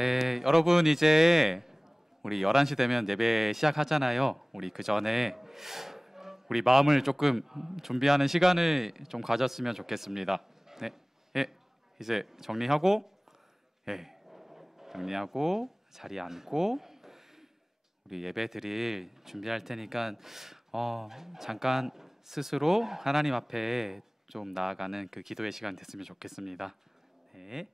네, 여러분 이제 우리 11시 되면 예배 시작하잖아요. 우리 그 전에 우리 마음을 조금 준비하는 시간을 좀 가졌으면 좋겠습니다. 네, 예, 이제 정리하고, 예, 정리하고 자리에 앉고 우리 예배 드릴 준비할 테니까 잠깐 스스로 하나님 앞에 좀 나아가는 그 기도의 시간 됐으면 좋겠습니다. 네.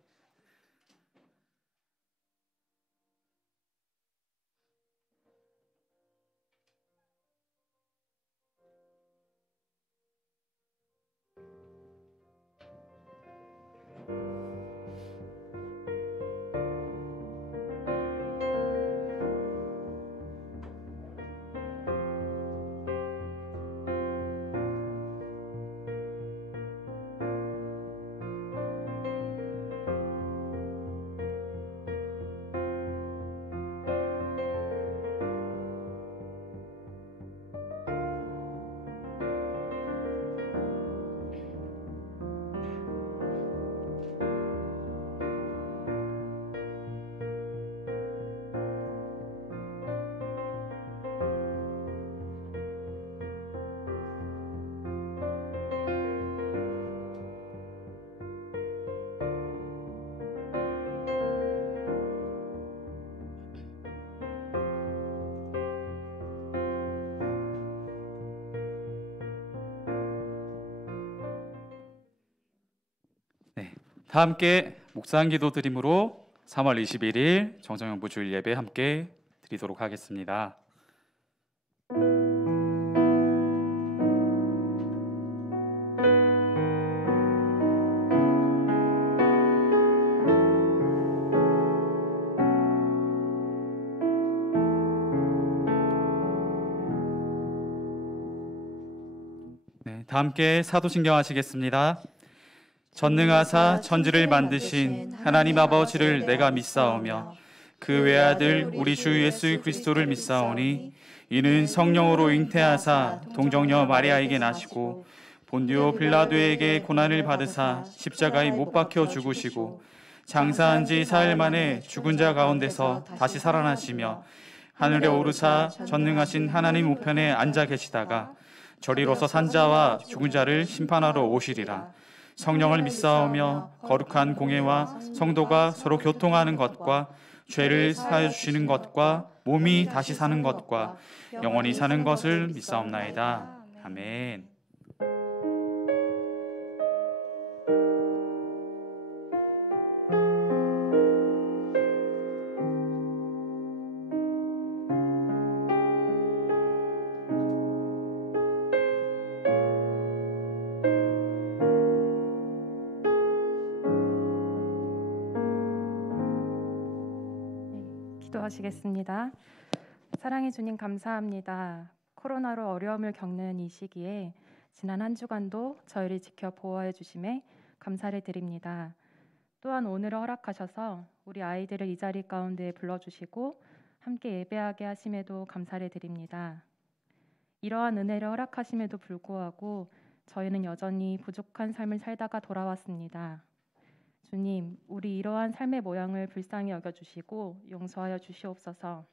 네, 다 함께 묵상 기도 드림으로 3월 21일 정정연부 주일 예배 함께 드리도록 하겠습니다. 네, 다 함께 사도신경 하시겠습니다. 전능하사 천지를 만드신 하나님 아버지를 내가 믿사오며 그 외아들 우리 주 예수 그리스도를 믿사오니 이는 성령으로 잉태하사 동정녀 마리아에게 나시고 본디오 빌라도에게 고난을 받으사 십자가에 못 박혀 죽으시고 장사한 지 사흘 만에 죽은 자 가운데서 다시 살아나시며 하늘에 오르사 전능하신 하나님 우편에 앉아 계시다가 저리로서 산 자와 죽은 자를 심판하러 오시리라. 성령을 믿사오며 거룩한 공예와 성도가 서로 교통하는 것과 죄를 사하여 주시는 것과 몸이 다시 사는 것과 영원히 사는 것을 믿사옵나이다. 아멘. 기도하시겠습니다. 사랑의 주님 감사합니다. 코로나로 어려움을 겪는 이 시기에 지난 한 주간도 저희를 지켜 보호해 주심에 감사를 드립니다. 또한 오늘을 허락하셔서 우리 아이들을 이 자리 가운데 불러주시고 함께 예배하게 하심에도 감사를 드립니다. 이러한 은혜를 허락하심에도 불구하고 저희는 여전히 부족한 삶을 살다가 돌아왔습니다. 주님, 우리 이러한 삶의 모양을 불쌍히 여겨주시고 용서하여 주시옵소서.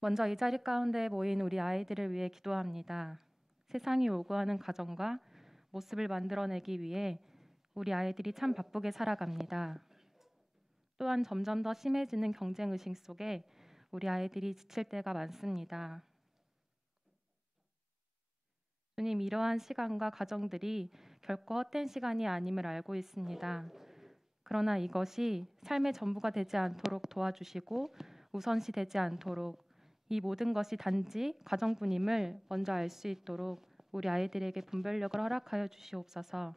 먼저 이 자리 가운데 모인 우리 아이들을 위해 기도합니다. 세상이 요구하는 가정과 모습을 만들어내기 위해 우리 아이들이 참 바쁘게 살아갑니다. 또한 점점 더 심해지는 경쟁의식 속에 우리 아이들이 지칠 때가 많습니다. 주님, 이러한 시간과 가정들이 결코 헛된 시간이 아님을 알고 있습니다. 그러나 이것이 삶의 전부가 되지 않도록 도와주시고 우선시 되지 않도록 이 모든 것이 단지 가정뿐임을 먼저 알 수 있도록 우리 아이들에게 분별력을 허락하여 주시옵소서.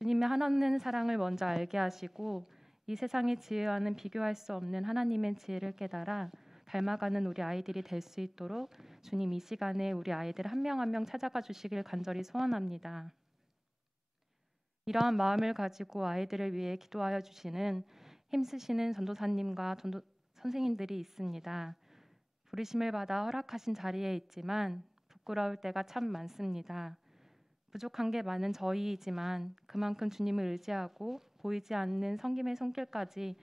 주님의 하나님 사랑을 먼저 알게 하시고 이 세상의 지혜와는 비교할 수 없는 하나님의 지혜를 깨달아 닮아가는 우리 아이들이 될 수 있도록 주님 이 시간에 우리 아이들 한 명 한 명 찾아가 주시길 간절히 소원합니다. 이러한 마음을 가지고 아이들을 위해 기도하여 주시는 힘쓰시는 전도사님과 선생님들이 있습니다. 부르심을 받아 허락하신 자리에 있지만 부끄러울 때가 참 많습니다. 부족한 게 많은 저희이지만 그만큼 주님을 의지하고 보이지 않는 섬김의 손길까지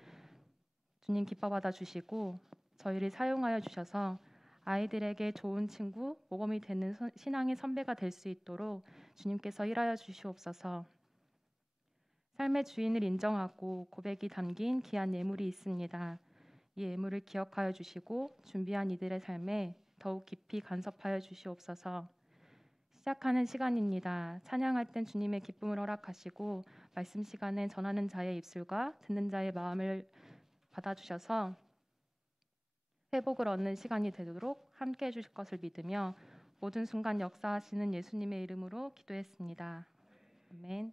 주님 기뻐 받아 주시고 저희를 사용하여 주셔서 아이들에게 좋은 친구, 모범이 되는 신앙의 선배가 될 수 있도록 주님께서 일하여 주시옵소서. 삶의 주인을 인정하고 고백이 담긴 귀한 예물이 있습니다. 이 예물을 기억하여 주시고 준비한 이들의 삶에 더욱 깊이 간섭하여 주시옵소서. 시작하는 시간입니다. 찬양할 땐 주님의 기쁨을 허락하시고 말씀 시간엔 전하는 자의 입술과 듣는 자의 마음을 받아주셔서 회복을 얻는 시간이 되도록 함께해 주실 것을 믿으며 모든 순간 역사하시는 예수님의 이름으로 기도했습니다. 아멘.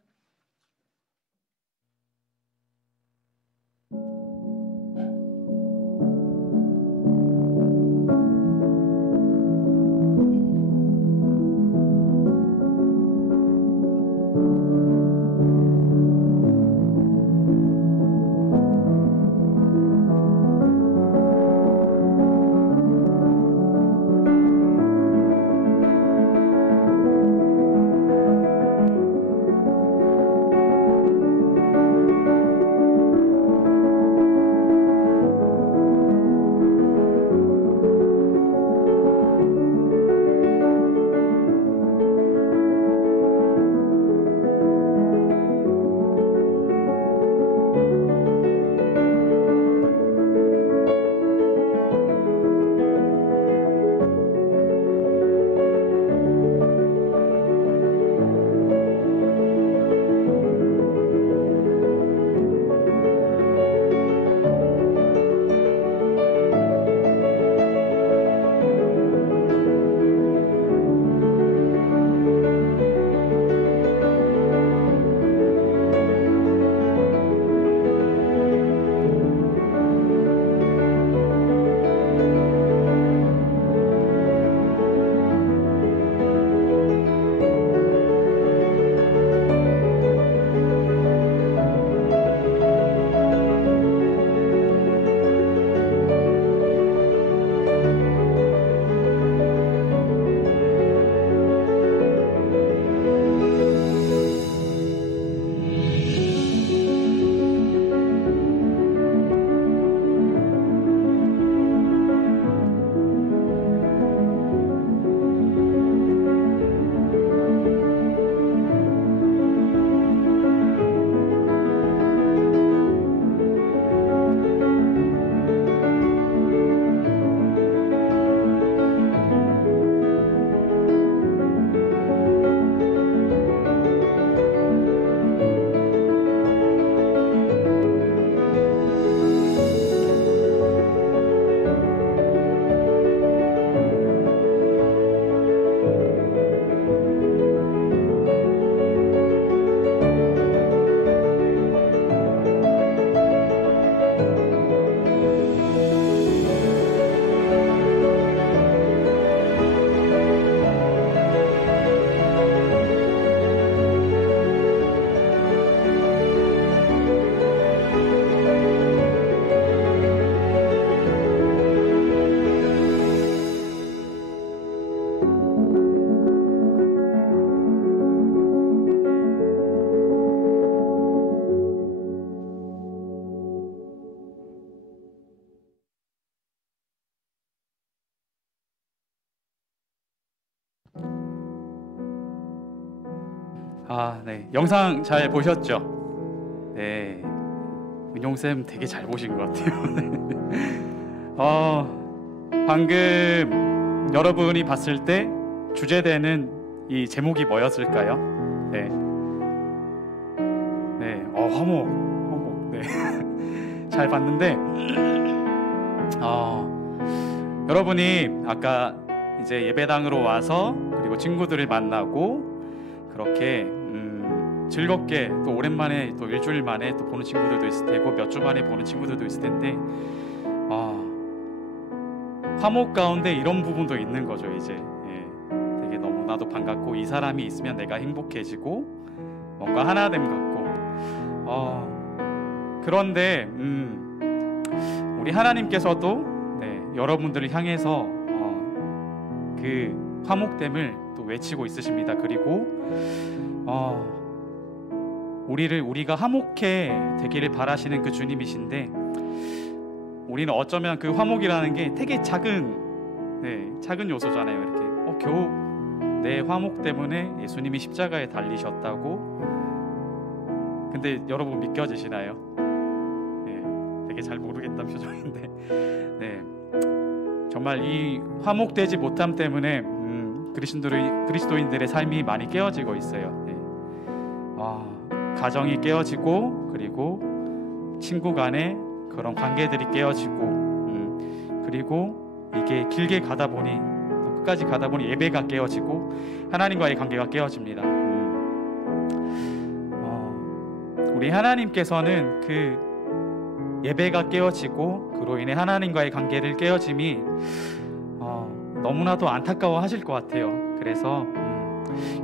네. 영상 잘 보셨죠? 네. 은용쌤 되게 잘 보신 것 같아요. 방금 여러분이 봤을 때 주제되는 이 제목이 뭐였을까요? 네. 네. 화목. 네. 잘 봤는데, 여러분이 아까 이제 예배당으로 와서 그리고 친구들을 만나고 그렇게 즐겁게 또 오랜만에 또 일주일 만에 또 보는 친구들도 있을 테고 몇 주 만에 보는 친구들도 있을 텐데 화목 가운데 이런 부분도 있는 거죠. 이제 되게 너무나도 반갑고 이 사람이 있으면 내가 행복해지고 뭔가 하나됨 같고 그런데 우리 하나님께서도 여러분들을 향해서 그 화목됨을 또 외치고 있으십니다. 그리고 우리가 화목해 되기를 바라시는 그 주님이신데, 우리는 어쩌면 그 화목이라는 게 되게 작은 요소잖아요. 이렇게 겨우 내 화목 때문에 예수님이 십자가에 달리셨다고. 근데 여러분 믿겨지시나요? 되게 잘 모르겠다는 표정인데, 정말 이 화목되지 못함 때문에 그리스도인들의 삶이 많이 깨어지고 있어요. 가정이 깨어지고, 그리고 친구 간의 그런 관계들이 깨어지고, 그리고 이게 길게 가다 보니, 끝까지 가다 보니 예배가 깨어지고 하나님과의 관계가 깨어집니다. 우리 하나님께서는 그 예배가 깨어지고 그로 인해 하나님과의 관계를 깨어짐이 너무나도 안타까워 하실 것 같아요. 그래서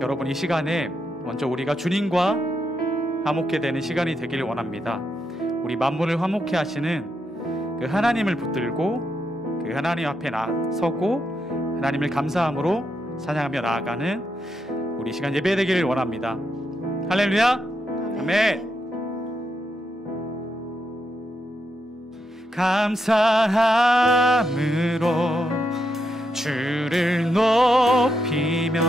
여러분, 이 시간에 먼저 우리가 주님과 화목해 되는 시간이 되기를 원합니다. 우리 만물을 화목해 하시는 그 하나님을 붙들고 그 하나님 앞에 서고 하나님을 감사함으로 찬양하며 나아가는 우리 시간 예배 되기를 원합니다. 할렐루야. 아멘. 감사함으로 주를 높이며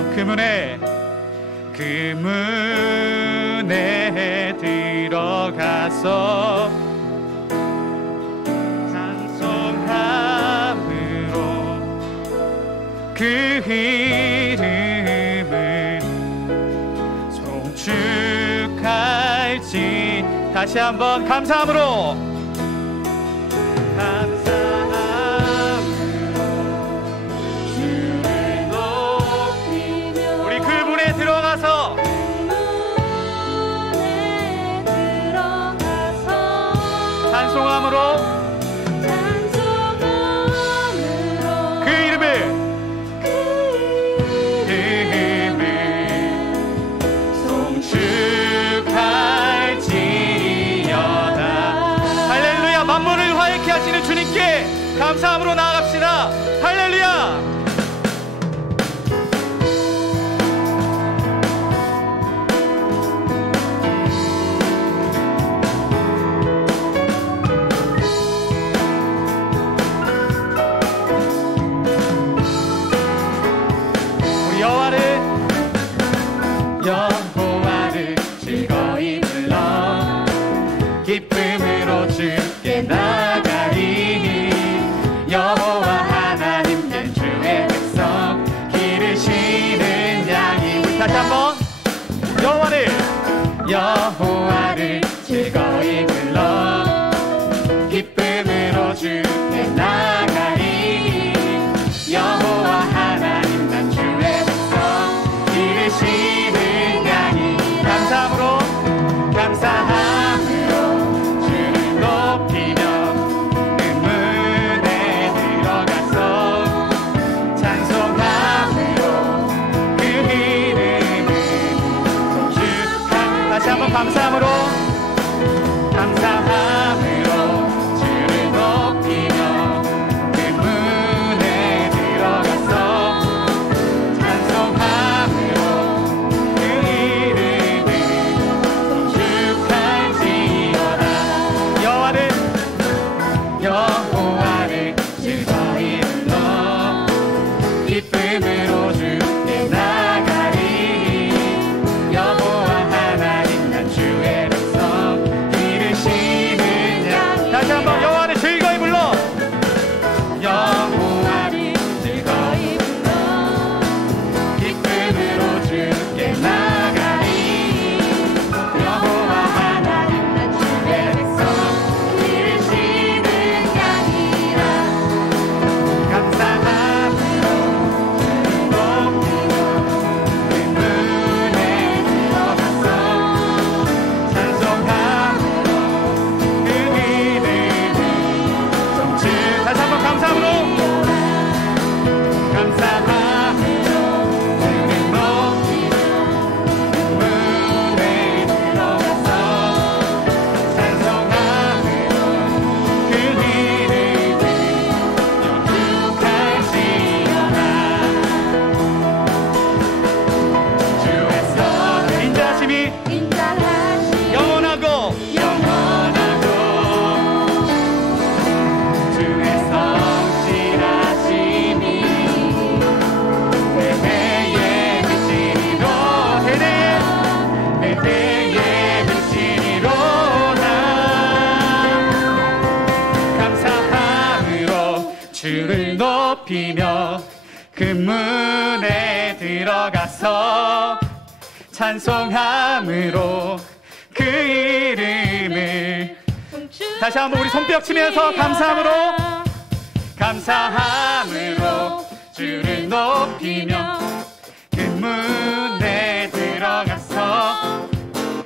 그 문에 들어가서 찬송함으로 그 이름을 송축할지. 다시 한번 감사함으로 주를 높이며 우리 그 문에 들어가서 찬송함으로 그 이름을 송축할지어다. 할렐루야. 만물을 화해케 하시는 주님께 감사함으로 나아갑시다. 할렐루야. 여호와를 즐거이 불러 기쁨으로 주께 나가리. 여호와 하나님께 주의 백성 기르시는 양이. 다시 한번 여호와를 즐거이 불러 기쁨으로 주께 나가리. 여호와 하나님 난 주의 백성 기르시는 양이. 감사함으로 주를 높이며 주를 높이며 그 문에 들어가서 찬송함으로 그 이름을 다시 한번 우리 손뼉 치면서 감사함으로 주를 높이며 그 문에 들어가서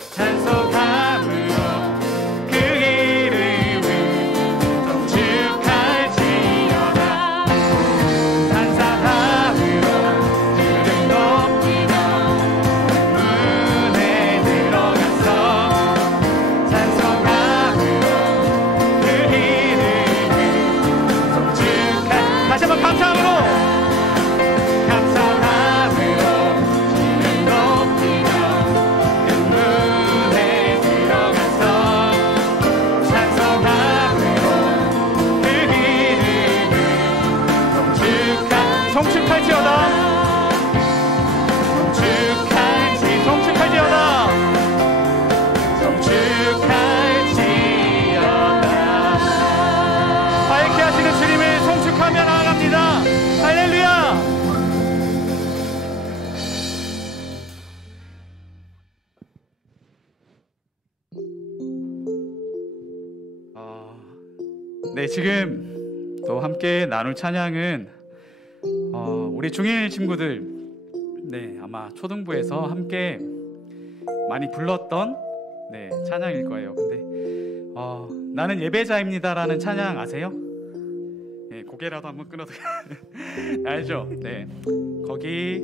찬송함으로 그 이름을 송축할지어다. 감사함으로 주를 높이며 그 문에 들어가서 찬송함으로 그 이름을 송축할 다시 한번 감사함으로 네, 지금 또 함께 나눌 찬양은 우리 중1 친구들 아마 초등부에서 함께 많이 불렀던 찬양일 거예요. 근데 나는 예배자입니다라는 찬양 아세요? 네, 고개라도 한번 끊어도 알죠? 네, 거기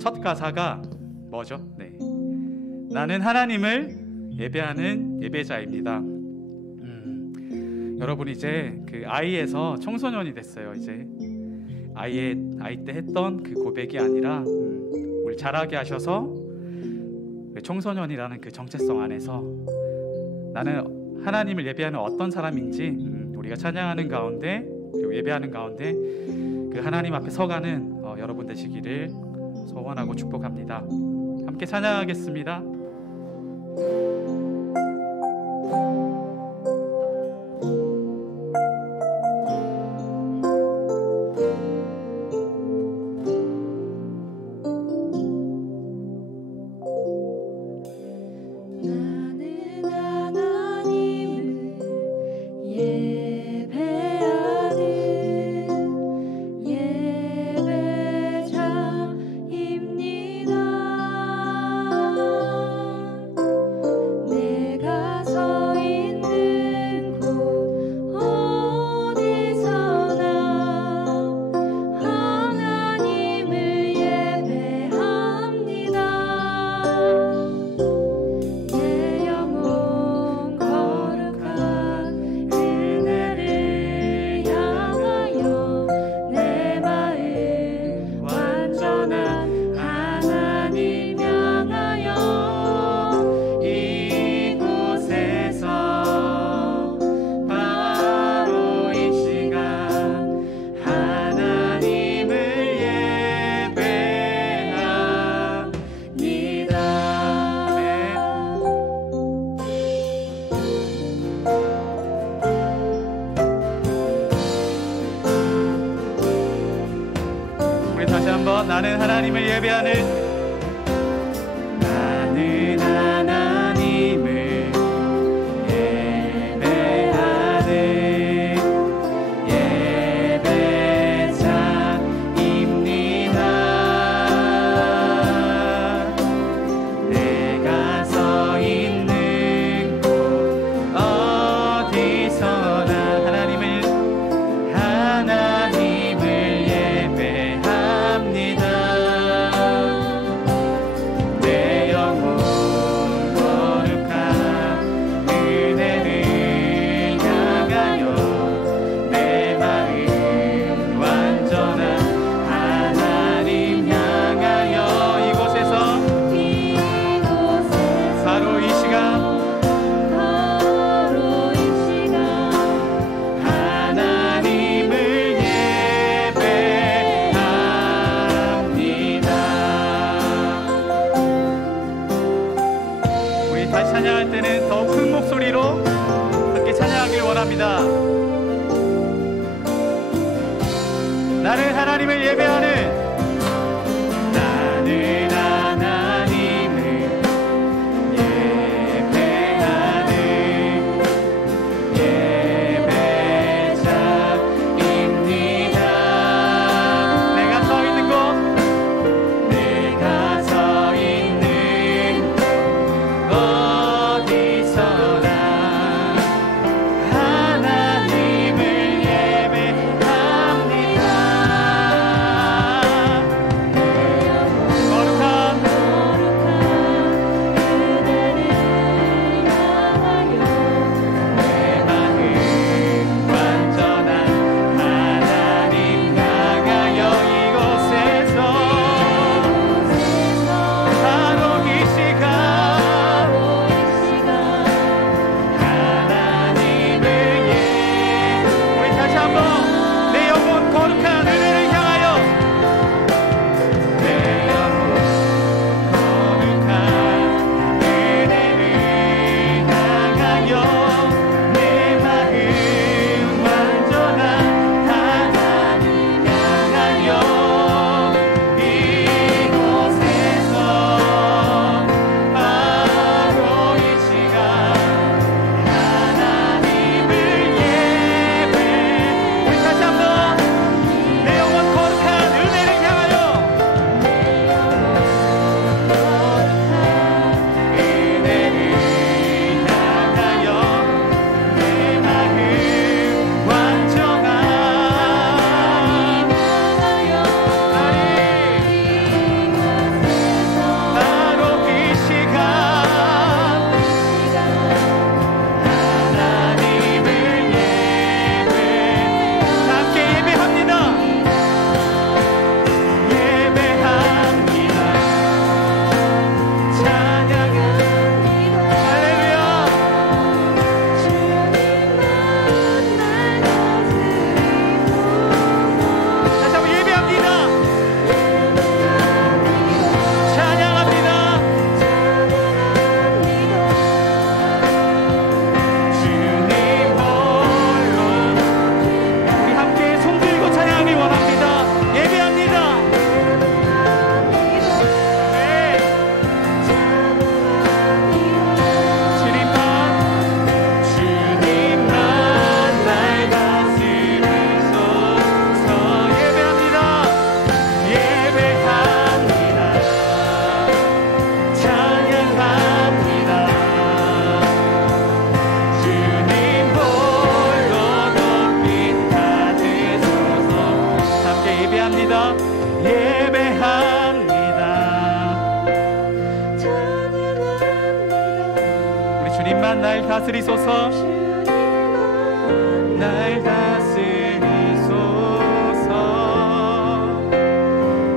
첫 가사가 뭐죠? 네, 나는 하나님을 예배하는 예배자입니다. 여러분 이제 그 아이에서 청소년이 됐어요. 이제 아이 때 했던 그 고백이 아니라 우리 자라게 하셔서 청소년이라는 그 정체성 안에서 나는 하나님을 예배하는 어떤 사람인지 우리가 찬양하는 가운데 그리고 예배하는 가운데 그 하나님 앞에 서가는 여러분 되시기를 소원하고 축복합니다. 함께 찬양하겠습니다. 나는 하나님을 예배하는 찬양할 때는 더 큰 목소리로 함께 찬양하길 원합니다. 나는 하나님을 예배하는 주님만 날 다스리소서. 날 다스리소서.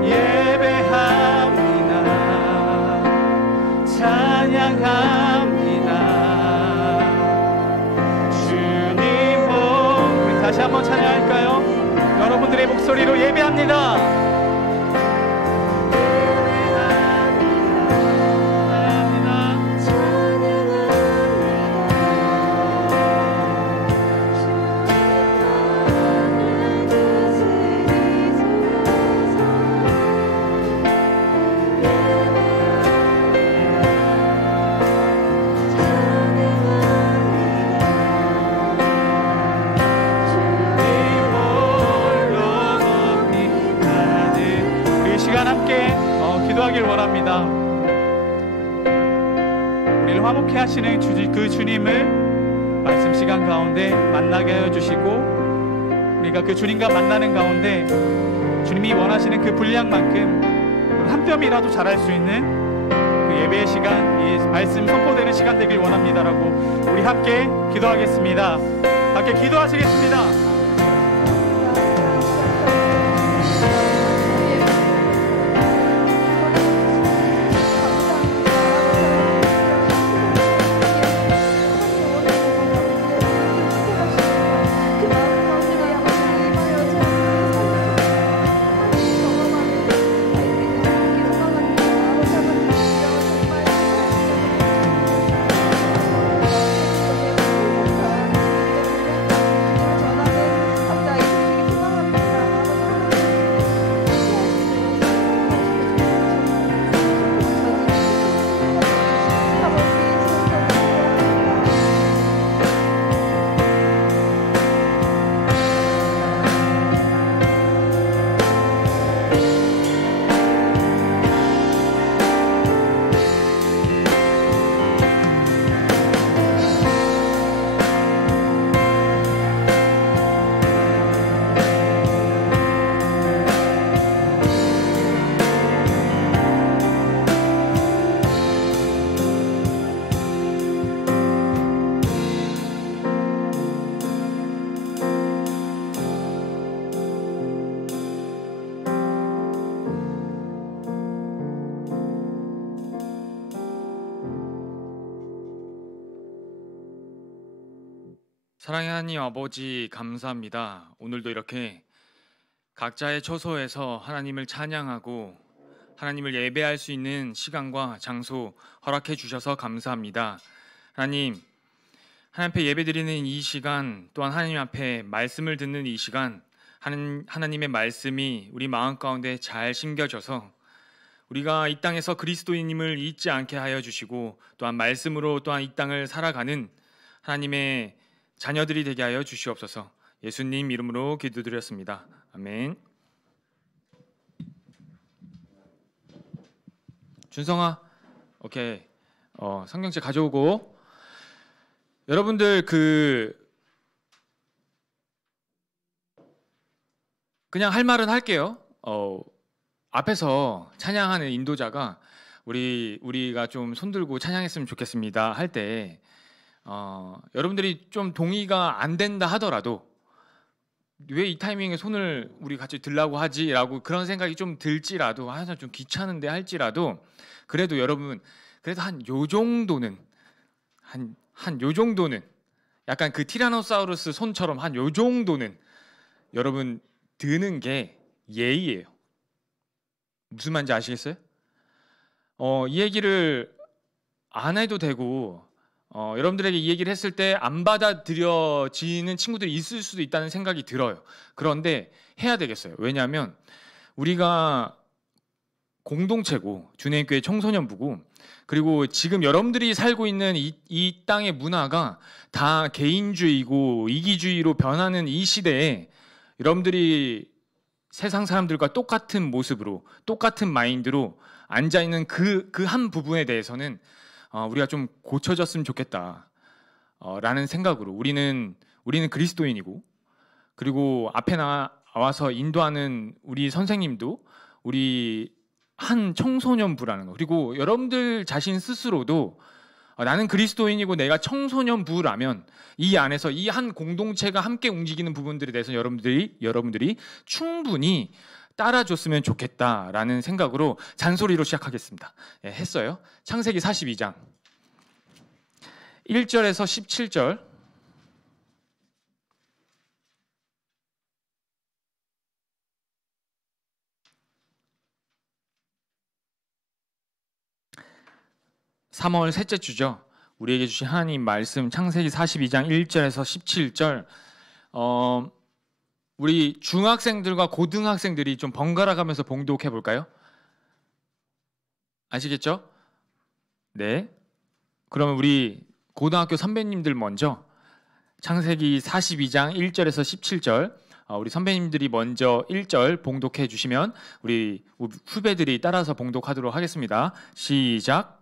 예배합니다. 찬양합니다. 주님 우리 다시 한번 찬양할까요? 여러분들의 목소리로 예배합니다. 기도하길 원합니다. 우리를 화목케 하시는 그 주님을 말씀 시간 가운데 만나게 하여 주시고, 우리가 그 주님과 만나는 가운데 주님이 원하시는 그 분량만큼 한 뼘이라도 잘할 수 있는 그 예배의 시간, 이 말씀 선포되는 시간 되길 원합니다라고 우리 함께 기도하겠습니다. 함께 기도하시겠습니다. 전하는 사랑의 하나님 아버지 감사합니다. 오늘도 이렇게 각자의 처소에서 하나님을 찬양하고 하나님을 예배할 수 있는 시간과 장소 허락해 주셔서 감사합니다. 하나님 앞에 예배드리는 이 시간, 또한 하나님 앞에 말씀을 듣는 이 시간, 하나님의 말씀이 우리 마음 가운데 잘 심겨져서 우리가 이 땅에서 그리스도인임을 잊지 않게 하여 주시고, 또한 말씀으로 또한 이 땅을 살아가는 하나님의 자녀들이 되게 하여 주시옵소서. 예수님 이름으로 기도드렸습니다. 아멘. 준성아, 오케이. 성경책 가져오고. 여러분들 그냥 할 말은 할게요. 앞에서 찬양하는 인도자가 우리가 좀 손들고 찬양했으면 좋겠습니다 할 때 여러분들이 좀 동의가 안 된다 하더라도 왜 이 타이밍에 손을 우리 같이 들라고 하지라고 그런 생각이 좀 들지라도 항상 좀 귀찮은데 할지라도 그래도 여러분 그래도 한 요 정도는 한 요 정도는 약간 그 티라노사우루스 손처럼 한 요 정도는 여러분 드는 게 예의예요. 무슨 말인지 아시겠어요? 이 얘기를 안 해도 되고 여러분들에게 이 얘기를 했을 때 안 받아들여지는 친구들이 있을 수도 있다는 생각이 들어요. 그런데 해야 되겠어요. 왜냐하면 우리가 공동체고 주님교회 청소년부고 그리고 지금 여러분들이 살고 있는 이 땅의 문화가 다 개인주의고 이기주의로 변하는 이 시대에 여러분들이 세상 사람들과 똑같은 모습으로 똑같은 마인드로 앉아있는 그 한 부분에 대해서는 우리가 좀 고쳐졌으면 좋겠다 라는 생각으로 우리는 그리스도인이고 그리고 앞에 나와서 인도하는 우리 선생님도 우리 한 청소년부라는 거, 그리고 여러분들 자신 스스로도 나는 그리스도인이고 내가 청소년부라면 이 안에서 이 한 공동체가 함께 움직이는 부분들에 대해서 여러분들이 충분히 따라줬으면 좋겠다라는 생각으로 잔소리로 시작하겠습니다. 예, 했어요. 창세기 42장 1절에서 17절. (3월) 셋째 주죠. 우리에게 주신 하나님 말씀 창세기 42장 1절에서 17절. 우리 중학생들과 고등학생들이 좀 번갈아 가면서 봉독해 볼까요? 아시겠죠? 네. 그러면 우리 고등학교 선배님들 먼저 창세기 42장 1절에서 17절 우리 선배님들이 먼저 1절 봉독해 주시면 우리 후배들이 따라서 봉독하도록 하겠습니다. 시작.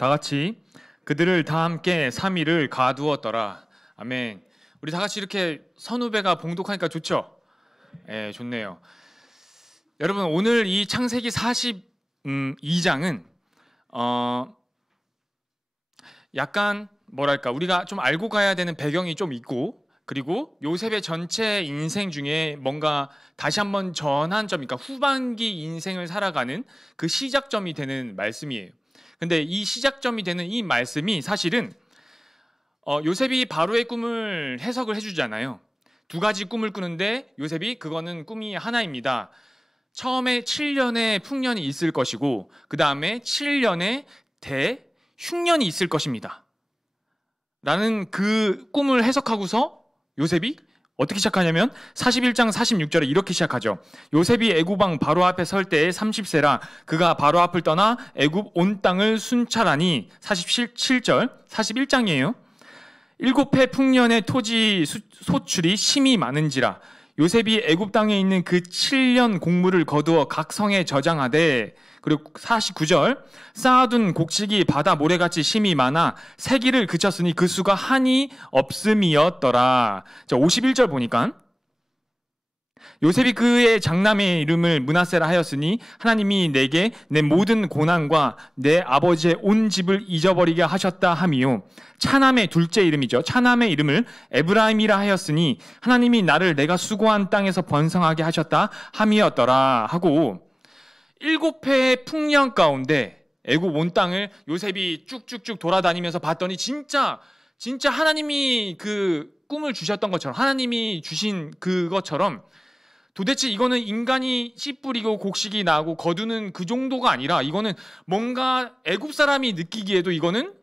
다 같이 그들을 다 함께 3일을 가두었더라. 아멘. 우리 다 같이 이렇게 선후배가 봉독하니까 좋죠? 예, 좋네요. 여러분, 오늘 이 창세기 42장은 약간 뭐랄까, 우리가 좀 알고 가야 되는 배경이 좀 있고, 그리고 요셉의 전체 인생 중에 뭔가 다시 한번 전환점, 그러니까 후반기 인생을 살아가는 그 시작점이 되는 말씀이에요. 근데 이 시작점이 되는 이 말씀이 사실은 요셉이 바로의 꿈을 해석을 해주잖아요. 두 가지 꿈을 꾸는데 요셉이 그거는 꿈이 하나입니다. 처음에 7년의 풍년이 있을 것이고 그 다음에 7년의 대흉년이 있을 것입니다. 라는 그 꿈을 해석하고서 요셉이 어떻게 시작하냐면 41장 46절에 이렇게 시작하죠. 요셉이 애굽 왕 바로 앞에 설 때에 30세라 그가 바로 앞을 떠나 애굽 온 땅을 순찰하니 47절 41장이에요. 7해 풍년의 토지 소출이 심히 많은지라 요셉이 애굽 땅에 있는 그 7년 곡물을 거두어 각 성에 저장하되 그리고 49절 쌓아둔 곡식이 바다 모래같이 심히 많아 세기를 그쳤으니 그 수가 한이 없음이었더라. 자, 51절 보니까 요셉이 그의 장남의 이름을 므낫세라 하였으니 하나님이 내게 내 모든 고난과 내 아버지의 온 집을 잊어버리게 하셨다 함이요. 차남의 둘째 이름이죠. 차남의 이름을 에브라임이라 하였으니 하나님이 나를 내가 수고한 땅에서 번성하게 하셨다 함이었더라 하고 7해의 풍년 가운데 애굽 온 땅을 요셉이 쭉쭉쭉 돌아다니면서 봤더니 진짜 하나님이 그 꿈을 주셨던 것처럼 하나님이 주신 그것처럼 도대체 이거는 인간이 씨 뿌리고 곡식이 나고 거두는 그 정도가 아니라 이거는 뭔가 애굽 사람이 느끼기에도 이거는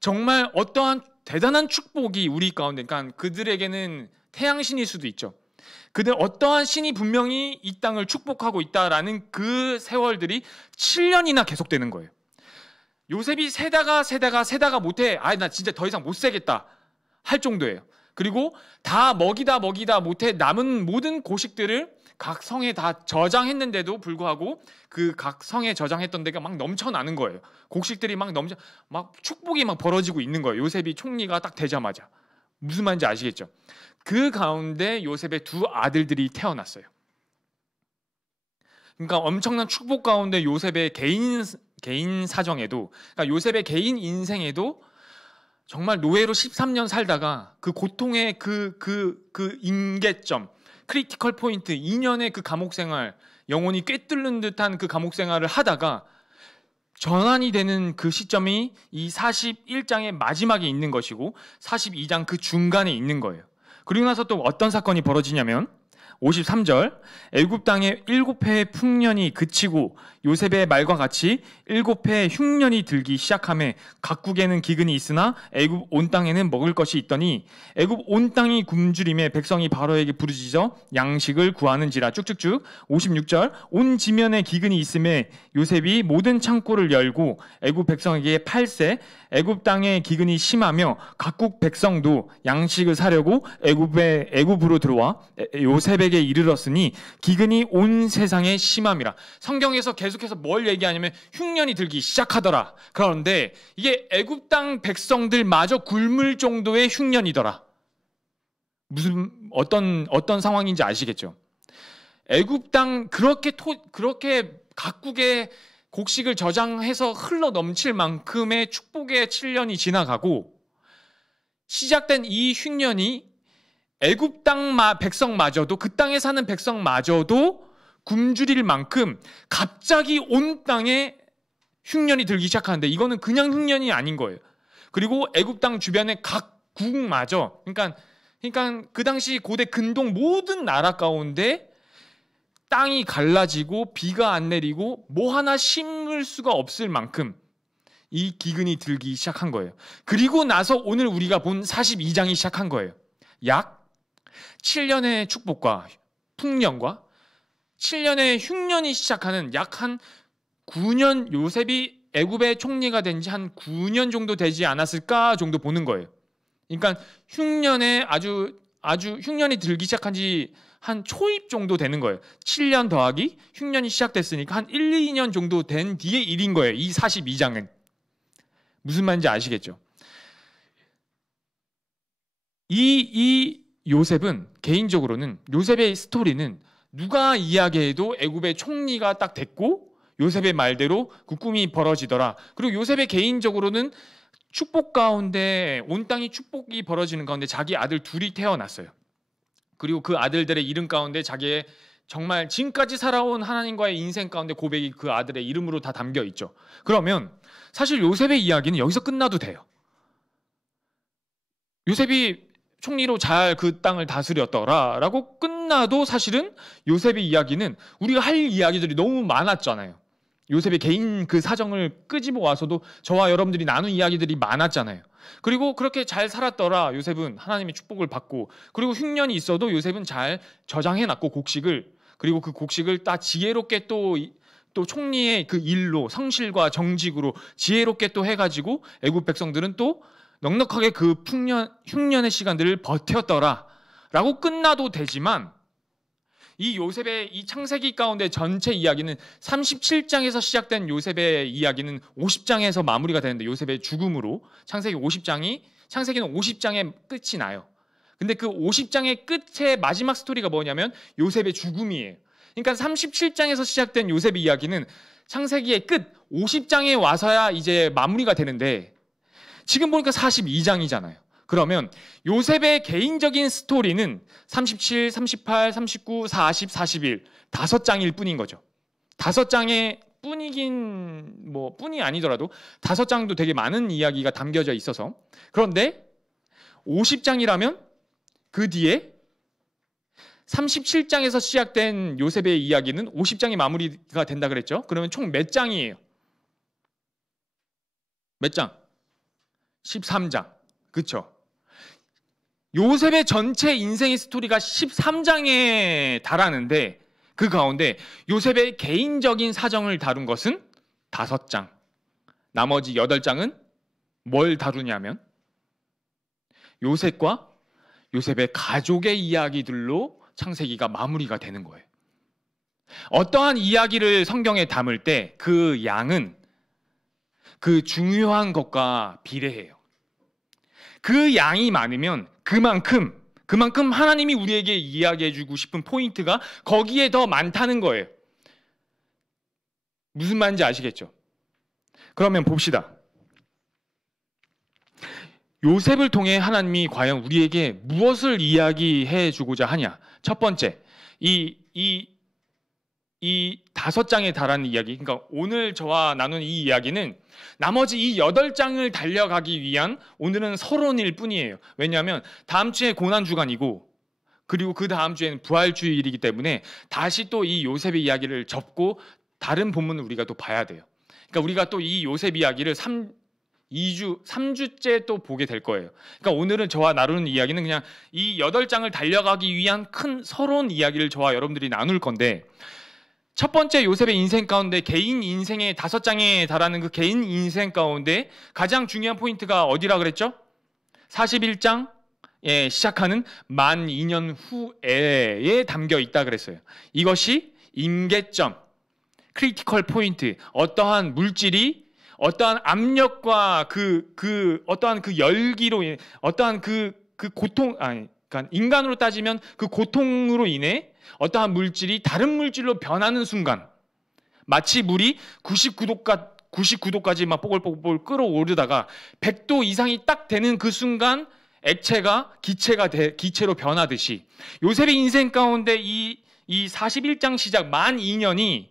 정말 어떠한 대단한 축복이 우리 가운데, 그러니까 그들에게는 태양신일 수도 있죠. 그들 어떠한 신이 분명히 이 땅을 축복하고 있다라는 그 세월들이 7년이나 계속되는 거예요. 요셉이 세다가 못해, 나 진짜 더 이상 못 살겠다 할 정도예요. 그리고 다 먹이다 못해 남은 모든 곡식들을 각 성에 다 저장했는데도 불구하고 그 각 성에 저장했던 데가 막 넘쳐나는 거예요. 곡식들이 막 축복이 막 벌어지고 있는 거예요. 요셉이 총리가 딱 되자마자. 무슨 말인지 아시겠죠? 그 가운데 요셉의 두 아들들이 태어났어요. 그러니까 엄청난 축복 가운데 요셉의 개인 사정에도, 그러니까 요셉의 개인 인생에도 정말 노예로 13년 살다가 그 고통의 그 임계점, 크리티컬 포인트, 2년의 그 감옥 생활, 영혼이 꿰뚫는 듯한 그 감옥 생활을 하다가 전환이 되는 그 시점이 이 41장의 마지막에 있는 것이고 42장 그 중간에 있는 거예요. 그리고 나서 또 어떤 사건이 벌어지냐면 53절 애굽 땅에 7해의 풍년이 그치고 요셉의 말과 같이 7해의 흉년이 들기 시작하매 각국에는 기근이 있으나 애굽 온 땅에는 먹을 것이 있더니 애굽 온 땅이 굶주림에 백성이 바로에게 부르짖어 양식을 구하는지라. 쭉쭉쭉 56절 온 지면에 기근이 있음에 요셉이 모든 창고를 열고 애굽 백성에게 팔세 애굽 땅에 기근이 심하며 각국 백성도 양식을 사려고 애굽으로 들어와 요셉에게 이르렀으니 기근이 온 세상에 심함이라. 성경에서 계속해서 뭘 얘기하냐면 흉년이 들기 시작하더라. 그런데 이게 애굽 땅 백성들마저 굶을 정도의 흉년이더라. 무슨 어떤 상황인지 아시겠죠? 애굽 땅 그렇게 각국의 곡식을 저장해서 흘러 넘칠 만큼의 축복의 7년이 지나가고 시작된 이 흉년이 애굽 땅 백성마저도, 그 땅에 사는 백성마저도 굶주릴 만큼 갑자기 온 땅에 흉년이 들기 시작하는데 이거는 그냥 흉년이 아닌 거예요. 그리고 애굽 땅 주변의 각 국마저, 그러니까 그 당시 고대 근동 모든 나라 가운데 땅이 갈라지고 비가 안 내리고 뭐 하나 심을 수가 없을 만큼 이 기근이 들기 시작한 거예요. 그리고 나서 오늘 우리가 본 42장이 시작한 거예요. 약 7년의 축복과 풍년과 7년의 흉년이 시작하는 약 한 9년, 요셉이 애굽의 총리가 된 지 한 9년 정도 되지 않았을까 정도 보는 거예요. 그러니까 흉년에 아주 흉년이 들기 시작한 지 한 초입 정도 되는 거예요. 7년 더하기 흉년이 시작됐으니까 한 1, 2년 정도 된 뒤의 일인 거예요. 이 42장은. 무슨 말인지 아시겠죠? 이 요셉은 개인적으로는 요셉의 스토리는 누가 이야기해도 애굽의 총리가 딱 됐고 요셉의 말대로 그 꿈이 벌어지더라. 그리고 요셉의 개인적으로는 축복 가운데 온 땅이 축복이 벌어지는 가운데 자기 아들 둘이 태어났어요. 그리고 그 아들들의 이름 가운데 자기의 정말 지금까지 살아온 하나님과의 인생 가운데 고백이 그 아들의 이름으로 다 담겨 있죠. 그러면 사실 요셉의 이야기는 여기서 끝나도 돼요. 요셉이 총리로 잘 그 땅을 다스렸더라라고 끝나도 사실은 요셉의 이야기는 우리가 할 이야기들이 너무 많았잖아요. 요셉의 개인 그 사정을 끄집어 와서도 저와 여러분들이 나눈 이야기들이 많았잖아요. 그리고 그렇게 잘 살았더라 요셉은 하나님의 축복을 받고, 그리고 흉년이 있어도 요셉은 잘 저장해놨고 곡식을, 그리고 그 곡식을 딱 지혜롭게 또 총리의 그 일로 성실과 정직으로 지혜롭게 또 해가지고 애굽 백성들은 또 넉넉하게 그 흉년의 시간들을 버텼더라 라고 끝나도 되지만, 이 요셉의 이 창세기 가운데 전체 이야기는 37장에서 시작된 요셉의 이야기는 50장에서 마무리가 되는데, 요셉의 죽음으로 창세기는 50장에 끝이 나요. 근데 그 50장의 끝의 마지막 스토리가 뭐냐면 요셉의 죽음이에요. 그러니까 37장에서 시작된 요셉의 이야기는 창세기의 끝 50장에 와서야 이제 마무리가 되는데, 지금 보니까 42장이잖아요. 그러면 요셉의 개인적인 스토리는 37, 38, 39, 40, 41 5장일 뿐인 거죠. 5장의 뿐이긴 뭐 뿐이 아니더라도 5장도 되게 많은 이야기가 담겨져 있어서, 그런데 50장이라면 그 뒤에 37장에서 시작된 요셉의 이야기는 50장이 마무리가 된다 그랬죠. 그러면 총 몇 장이에요? 몇 장? 13장. 그렇죠? 요셉의 전체 인생의 스토리가 13장에 달하는데 그 가운데 요셉의 개인적인 사정을 다룬 것은 5장. 나머지 8장은 뭘 다루냐면 요셉과 요셉의 가족의 이야기들로 창세기가 마무리가 되는 거예요. 어떠한 이야기를 성경에 담을 때 그 양은 그 중요한 것과 비례해요. 그 양이 많으면 그만큼 하나님이 우리에게 이야기해주고 싶은 포인트가 거기에 더 많다는 거예요. 무슨 말인지 아시겠죠? 그러면 봅시다. 요셉을 통해 하나님이 과연 우리에게 무엇을 이야기해 주고자 하냐? 첫 번째, 이 5장에 달하는 이야기, 그러니까 오늘 저와 나눈 이 이야기는 나머지 이 8장을 달려가기 위한 오늘은 서론일 뿐이에요. 왜냐하면 다음 주에 고난주간이고, 그리고 그 다음 주에는 부활주일이기 때문에 다시 또 이 요셉의 이야기를 접고 다른 본문을 우리가 또 봐야 돼요. 그러니까 우리가 또 이 요셉 이야기를 3주째 또 보게 될 거예요. 그러니까 오늘은 저와 나누는 이야기는 그냥 이 8장을 달려가기 위한 큰 서론 이야기를 저와 여러분들이 나눌 건데, 첫 번째 요셉의 인생 가운데 개인 인생의 5장에 달하는 그 개인 인생 가운데 가장 중요한 포인트가 어디라 그랬죠? 41장에 시작하는 만 2년 후에에 담겨 있다 그랬어요. 이것이 임계점, 크리티컬 포인트, 어떠한 물질이 어떠한 압력과 어떠한 그 열기로 인해 어떠한 그 고통, 그러니까 인간으로 따지면 그 고통으로 인해 어떠한 물질이 다른 물질로 변하는 순간, 마치 물이 99도까지 막 뽀글뽀글 끓어오르다가 100도 이상이 딱 되는 그 순간 액체가 기체로 변하듯이 요셉의 인생 가운데 이 41장 시작 만 2년이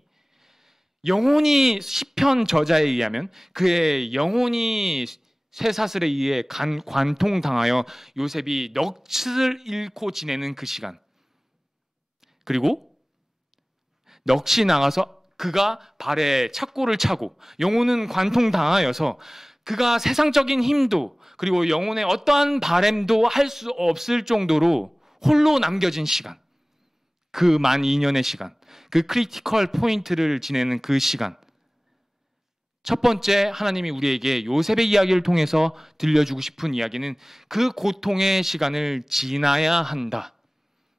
영혼이 시편 저자에 의하면 그의 영혼이 쇠사슬에 의해 관통당하여 요셉이 넋을 잃고 지내는 그 시간, 그리고 넋이 나가서 그가 발에 착고를 차고 영혼은 관통당하여서 그가 세상적인 힘도 그리고 영혼의 어떠한 바램도 할 수 없을 정도로 홀로 남겨진 시간, 그 만 2년의 시간, 그 크리티컬 포인트를 지내는 그 시간, 첫 번째 하나님이 우리에게 요셉의 이야기를 통해서 들려주고 싶은 이야기는 그 고통의 시간을 지나야 한다.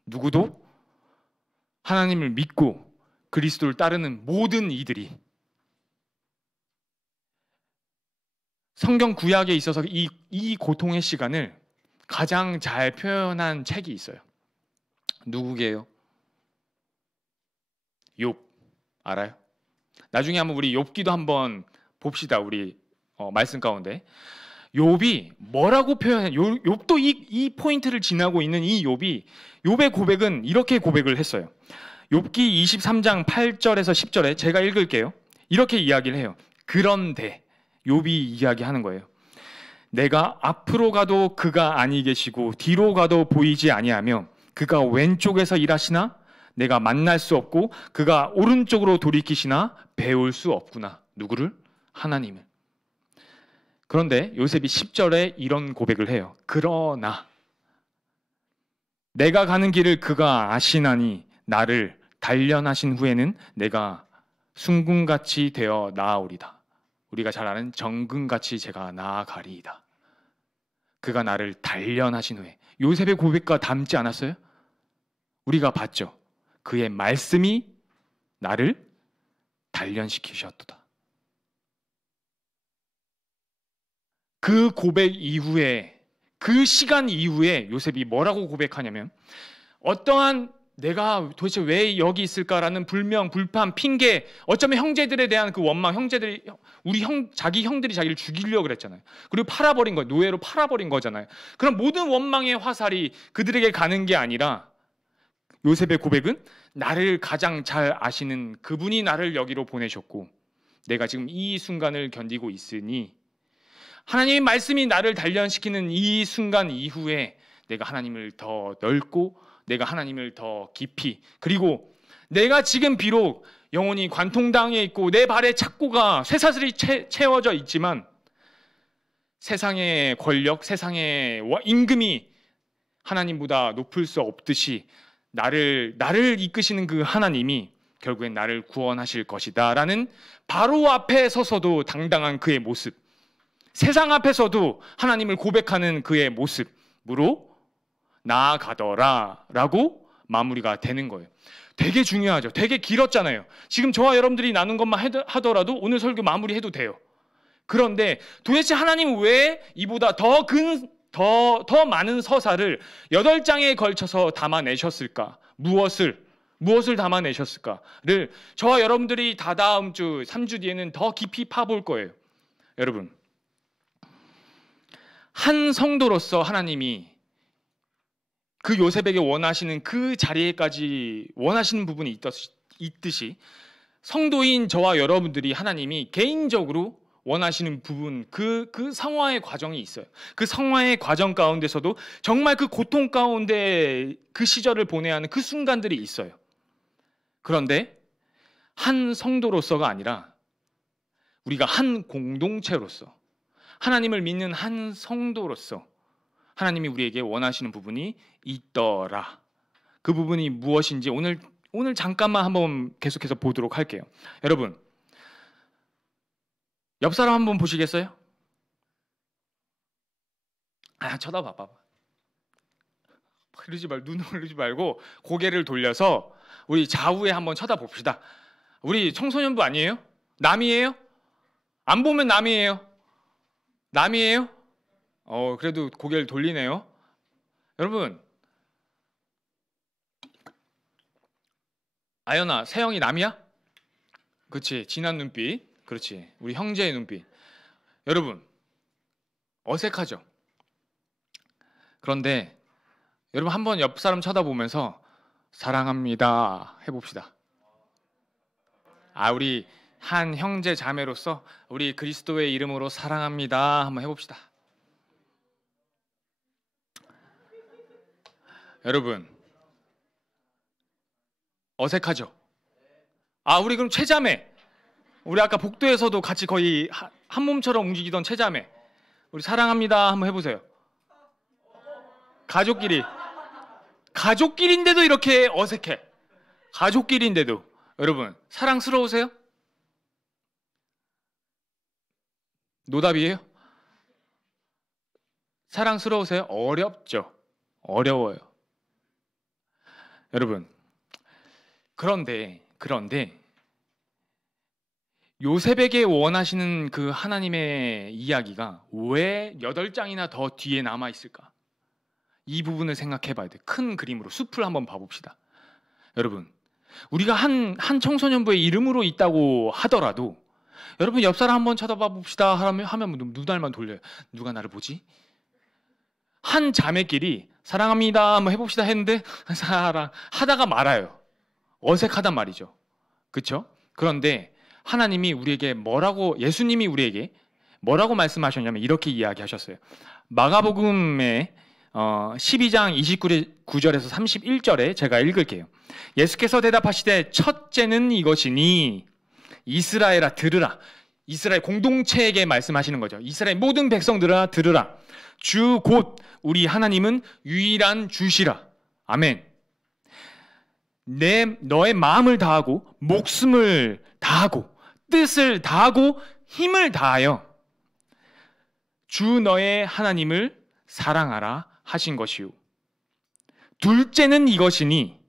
누구도 하나님을 믿고 그리스도를 따르는 모든 이들이 성경 구약에 있어서 이 고통의 시간을 가장 잘 표현한 책이 있어요. 누구게요? 욥 알아요? 나중에 한번 우리 욥기도 한번 봅시다. 우리 말씀 가운데 욥이 뭐라고 표현해? 욥도 이 포인트를 지나고 있는 이 욥의 고백은 이렇게 고백을 했어요. 욥기 23장 8절에서 10절에 제가 읽을게요. 이렇게 이야기를 해요. 그런데 욥이 이야기하는 거예요. 내가 앞으로 가도 그가 아니 계시고 뒤로 가도 보이지 아니하며 그가 왼쪽에서 일하시나 내가 만날 수 없고 그가 오른쪽으로 돌이키시나 배울 수 없구나. 누구를? 하나님을. 그런데 요셉이 10절에 이런 고백을 해요. 그러나 내가 가는 길을 그가 아시나니 나를 단련하신 후에는 내가 순금같이 되어 나아오리다. 우리가 잘 아는 정금같이 제가 나아가리이다. 그가 나를 단련하신 후에. 요셉의 고백과 닮지 않았어요? 우리가 봤죠. 그의 말씀이 나를 단련시키셨도다. 그 고백 이후에, 그 시간 이후에 요셉이 뭐라고 고백하냐면 어떠한 내가 도대체 왜 여기 있을까라는 불명, 불판, 핑계, 어쩌면 형제들에 대한 그 원망, 형제들이 자기 형들이 자기를 죽이려고 그랬잖아요. 그리고 팔아버린 거, 노예로 팔아버린 거잖아요. 그럼 모든 원망의 화살이 그들에게 가는 게 아니라 요셉의 고백은 나를 가장 잘 아시는 그분이 나를 여기로 보내셨고 내가 지금 이 순간을 견디고 있으니 하나님의 말씀이 나를 단련시키는 이 순간 이후에 내가 하나님을 더 넓고 내가 하나님을 더 깊이 그리고 내가 지금 비록 영혼이 관통당해 있고 내 발에 착고가 쇠사슬이 채워져 있지만 세상의 권력, 세상의 임금이 하나님보다 높을 수 없듯이 나를 이끄시는 그 하나님이 결국엔 나를 구원하실 것이다 라는 바로 앞에 서서도 당당한 그의 모습, 세상 앞에서도 하나님을 고백하는 그의 모습으로 나아가더라 라고 마무리가 되는 거예요. 되게 중요하죠. 되게 길었잖아요. 지금 저와 여러분들이 나눈 것만 하더라도 오늘 설교 마무리해도 돼요. 그런데 도대체 하나님은 왜 이보다 더 많은 서사를 8장에 걸쳐서 담아내셨을까? 무엇을 담아내셨을까를 저와 여러분들이 다다음 주 3주 뒤에는 더 깊이 파볼 거예요. 여러분, 한 성도로서 하나님이 그 요셉에게 원하시는 그 자리에까지 원하시는 부분이 있듯이 성도인 저와 여러분들이 하나님이 개인적으로 원하시는 부분, 그 성화의 과정이 있어요. 그 성화의 과정 가운데서도 정말 그 고통 가운데 그 시절을 보내야 하는 그 순간들이 있어요. 그런데 한 성도로서가 아니라 우리가 한 공동체로서 하나님을 믿는 한 성도로서 하나님이 우리에게 원하시는 부분이 있더라. 그 부분이 무엇인지 오늘 잠깐만 한번 계속해서 보도록 할게요. 여러분, 옆 사람 한번 보시겠어요? 쳐다봐. 눈을 흐르지 말고 고개를 돌려서 우리 좌우에 한번 쳐다봅시다. 우리 청소년부 아니에요? 남이에요? 안 보면 남이에요? 남이에요? 그래도 고개를 돌리네요. 여러분, 아연아, 세영이 남이야? 그렇지, 진한 눈빛. 그렇지, 우리 형제의 눈빛. 여러분, 어색하죠? 그런데 여러분 한번 옆 사람 쳐다보면서 사랑합니다 해봅시다. 우리 한 형제 자매로서 우리 그리스도의 이름으로 사랑합니다 한번 해봅시다. 여러분, 어색하죠? 우리 그럼 최자매, 우리 아까 복도에서도 같이 거의 한 몸처럼 움직이던 최자매, 우리 사랑합니다 한번 해보세요. 가족끼리인데도 이렇게 어색해. 가족끼리인데도. 여러분, 사랑스러우세요? 노답이에요? 사랑스러우세요? 어렵죠. 어려워요. 여러분, 그런데 요셉에게 원하시는 그 하나님의 이야기가 왜 8장이나 더 뒤에 남아 있을까? 이 부분을 생각해 봐야 돼. 큰 그림으로 숲을 한번 봐봅시다. 여러분, 우리가 한 청소년부의 이름으로 있다고 하더라도 여러분 옆 사람 한번 쳐다봐 봅시다 하면 눈알만 돌려요. 누가 나를 보지? 한 자매끼리 사랑합니다 한번 해봅시다 했는데 사랑 하다가 말아요. 어색하단 말이죠. 그렇죠? 그런데 하나님이 우리에게 예수님이 우리에게 뭐라고 말씀하셨냐면 이렇게 이야기하셨어요. 마가복음의 12장 29절에서 31절에 제가 읽을게요. 예수께서 대답하시되 첫째는 이것이니 이스라엘아 들으라. 이스라엘 공동체에게 말씀하시는 거죠. 이스라엘 모든 백성들아 들으라. 주 곧 우리 하나님은 유일한 주시라. 아멘. 너의 마음을 다하고 목숨을 다하고 뜻을 다하고 힘을 다하여 주 너의 하나님을 사랑하라 하신 것이요. 둘째는 이것이니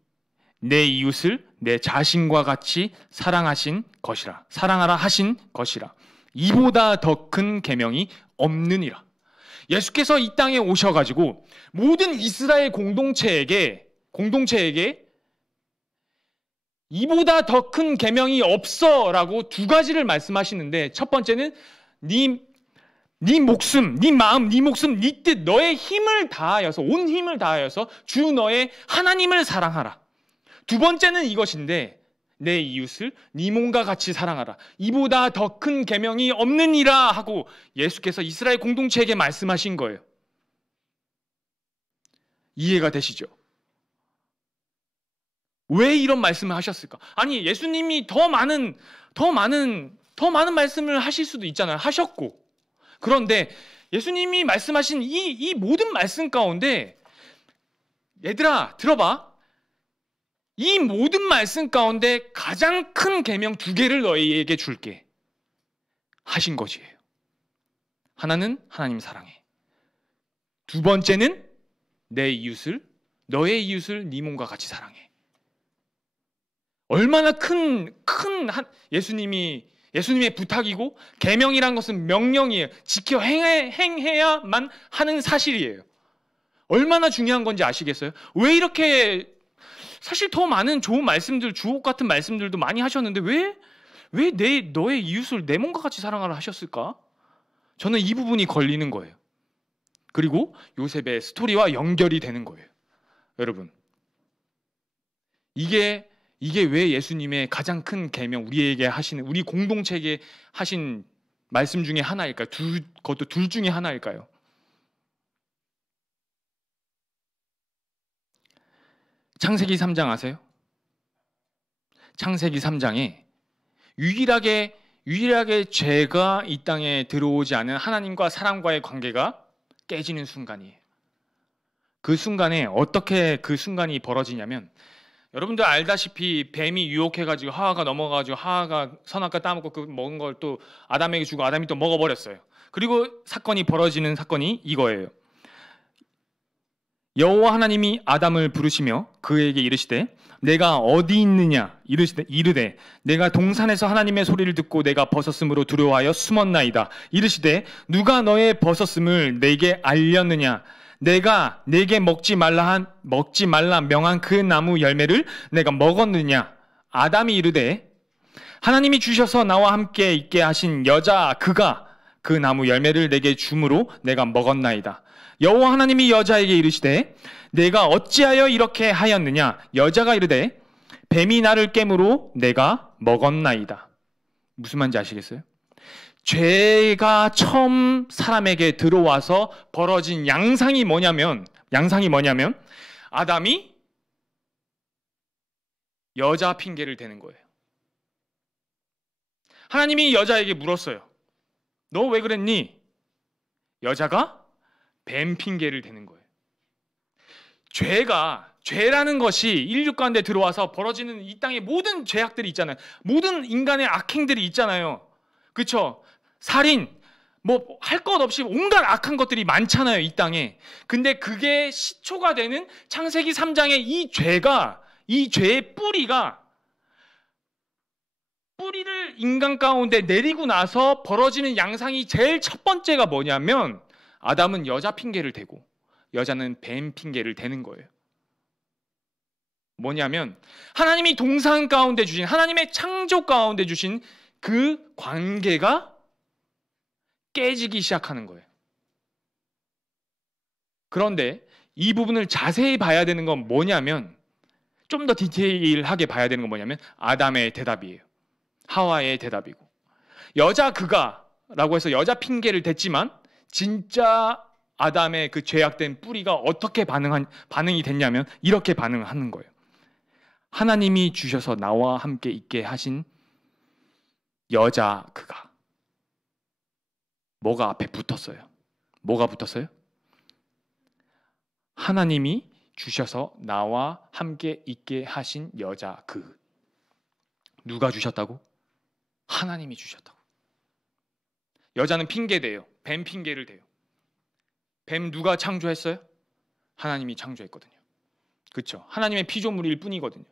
내 이웃을 내 자신과 같이 사랑하라 하신 것이라. 이보다 더 큰 계명이 없느니라. 예수께서 이 땅에 오셔가지고 모든 이스라엘 공동체에게 이보다 더 큰 계명이 없어라고 두 가지를 말씀하시는데, 첫 번째는 네 목숨, 네 마음, 네 목숨, 네 뜻, 너의 힘을 다하여서, 온 힘을 다하여서 주 너의 하나님을 사랑하라. 두 번째는 이것인데 내 이웃을 네 몸과 같이 사랑하라. 이보다 더 큰 계명이 없느니라 하고 예수께서 이스라엘 공동체에게 말씀하신 거예요. 이해가 되시죠? 왜 이런 말씀을 하셨을까? 아니, 예수님이 더 많은 말씀을 하실 수도 있잖아요. 하셨고. 그런데 예수님이 말씀하신 이 모든 말씀 가운데, 얘들아 들어봐. 이 모든 말씀 가운데 가장 큰 계명 2개를 너희에게 줄게 하신 것이에요. 하나는 하나님 사랑해. 두 번째는 너의 이웃을 네 몸과 같이 사랑해. 얼마나 큰 예수님의 부탁이고, 계명이란 것은 명령이에요. 지켜 행해야만 하는 사실이에요. 얼마나 중요한 건지 아시겠어요? 왜 이렇게, 사실 더 많은 좋은 말씀들, 주옥 같은 말씀들도 많이 하셨는데 왜 너의 이웃을 내 몸과 같이 사랑하라 하셨을까? 저는 이 부분이 걸리는 거예요. 그리고 요셉의 스토리와 연결이 되는 거예요. 여러분, 이게 왜 예수님의 가장 큰 계명, 우리에게 하시는, 우리 공동체에게 하신 말씀 중에 하나일까요? 그것도 둘 중에 하나일까요? 창세기 3장 아세요? 창세기 3장에 유일하게 죄가 이 땅에 들어오지 않은 하나님과 사람과의 관계가 깨지는 순간이에요. 그 순간에 어떻게 그 순간이 벌어지냐면, 여러분들 알다시피 뱀이 유혹해가지고 하와가 넘어가가지고 하와가 선악과 따먹고 그 먹은 걸 또 아담에게 주고 아담이 또 먹어버렸어요. 그리고 벌어지는 사건이 이거예요. 여호와 하나님이 아담을 부르시며 그에게 이르시되 내가 어디 있느냐 이르되 내가 동산에서 하나님의 소리를 듣고 내가 벗었으므로 두려워하여 숨었나이다. 이르시되 누가 너의 벗었음을 내게 알렸느냐? 내가 내게 먹지 말라 명한 그 나무 열매를 내가 먹었느냐? 아담이 이르되 하나님이 주셔서 나와 함께 있게 하신 여자 그가 그 나무 열매를 내게 주므로 내가 먹었나이다. 여호와 하나님이 여자에게 이르시되 내가 어찌하여 이렇게 하였느냐? 여자가 이르되 뱀이 나를 깨므로 내가 먹었나이다. 무슨 말인지 아시겠어요? 죄가 처음 사람에게 들어와서 벌어진 양상이 뭐냐면 아담이 여자 핑계를 대는 거예요. 하나님이 여자에게 물었어요. 너 왜 그랬니? 여자가 뱀 핑계를 대는 거예요. 죄라는 것이 인류 가운데 들어와서 벌어지는 이 땅의 모든 죄악들이 있잖아요. 모든 인간의 악행들이 있잖아요. 그렇죠? 살인, 할 것 없이 온갖 악한 것들이 많잖아요, 이 땅에. 근데 그게 시초가 되는 창세기 3장의 이 죄의 뿌리가 뿌리를 인간 가운데 내리고 나서 벌어지는 양상이 제일 첫 번째가 뭐냐면 아담은 여자 핑계를 대고 여자는 뱀 핑계를 대는 거예요. 뭐냐면 하나님이 동산 가운데 주신, 하나님의 창조 가운데 주신 그 관계가 깨지기 시작하는 거예요. 그런데 이 부분을 자세히 봐야 되는 건 뭐냐면, 좀 더 디테일하게 봐야 되는 건 뭐냐면 아담의 대답이에요. 하와의 대답이고, 여자 그가 라고 해서 여자 핑계를 댔지만 진짜 아담의 그 죄악된 뿌리가 어떻게 반응이 됐냐면 이렇게 반응하는 거예요. 하나님이 주셔서 나와 함께 있게 하신 여자 그가. 뭐가 앞에 붙었어요? 뭐가 붙었어요? 하나님이 주셔서 나와 함께 있게 하신 여자 그. 누가 주셨다고? 하나님이 주셨다고. 여자는 핑계대요. 뱀 핑계를 대요. 뱀 누가 창조했어요? 하나님이 창조했거든요. 그렇죠? 하나님의 피조물일 뿐이거든요.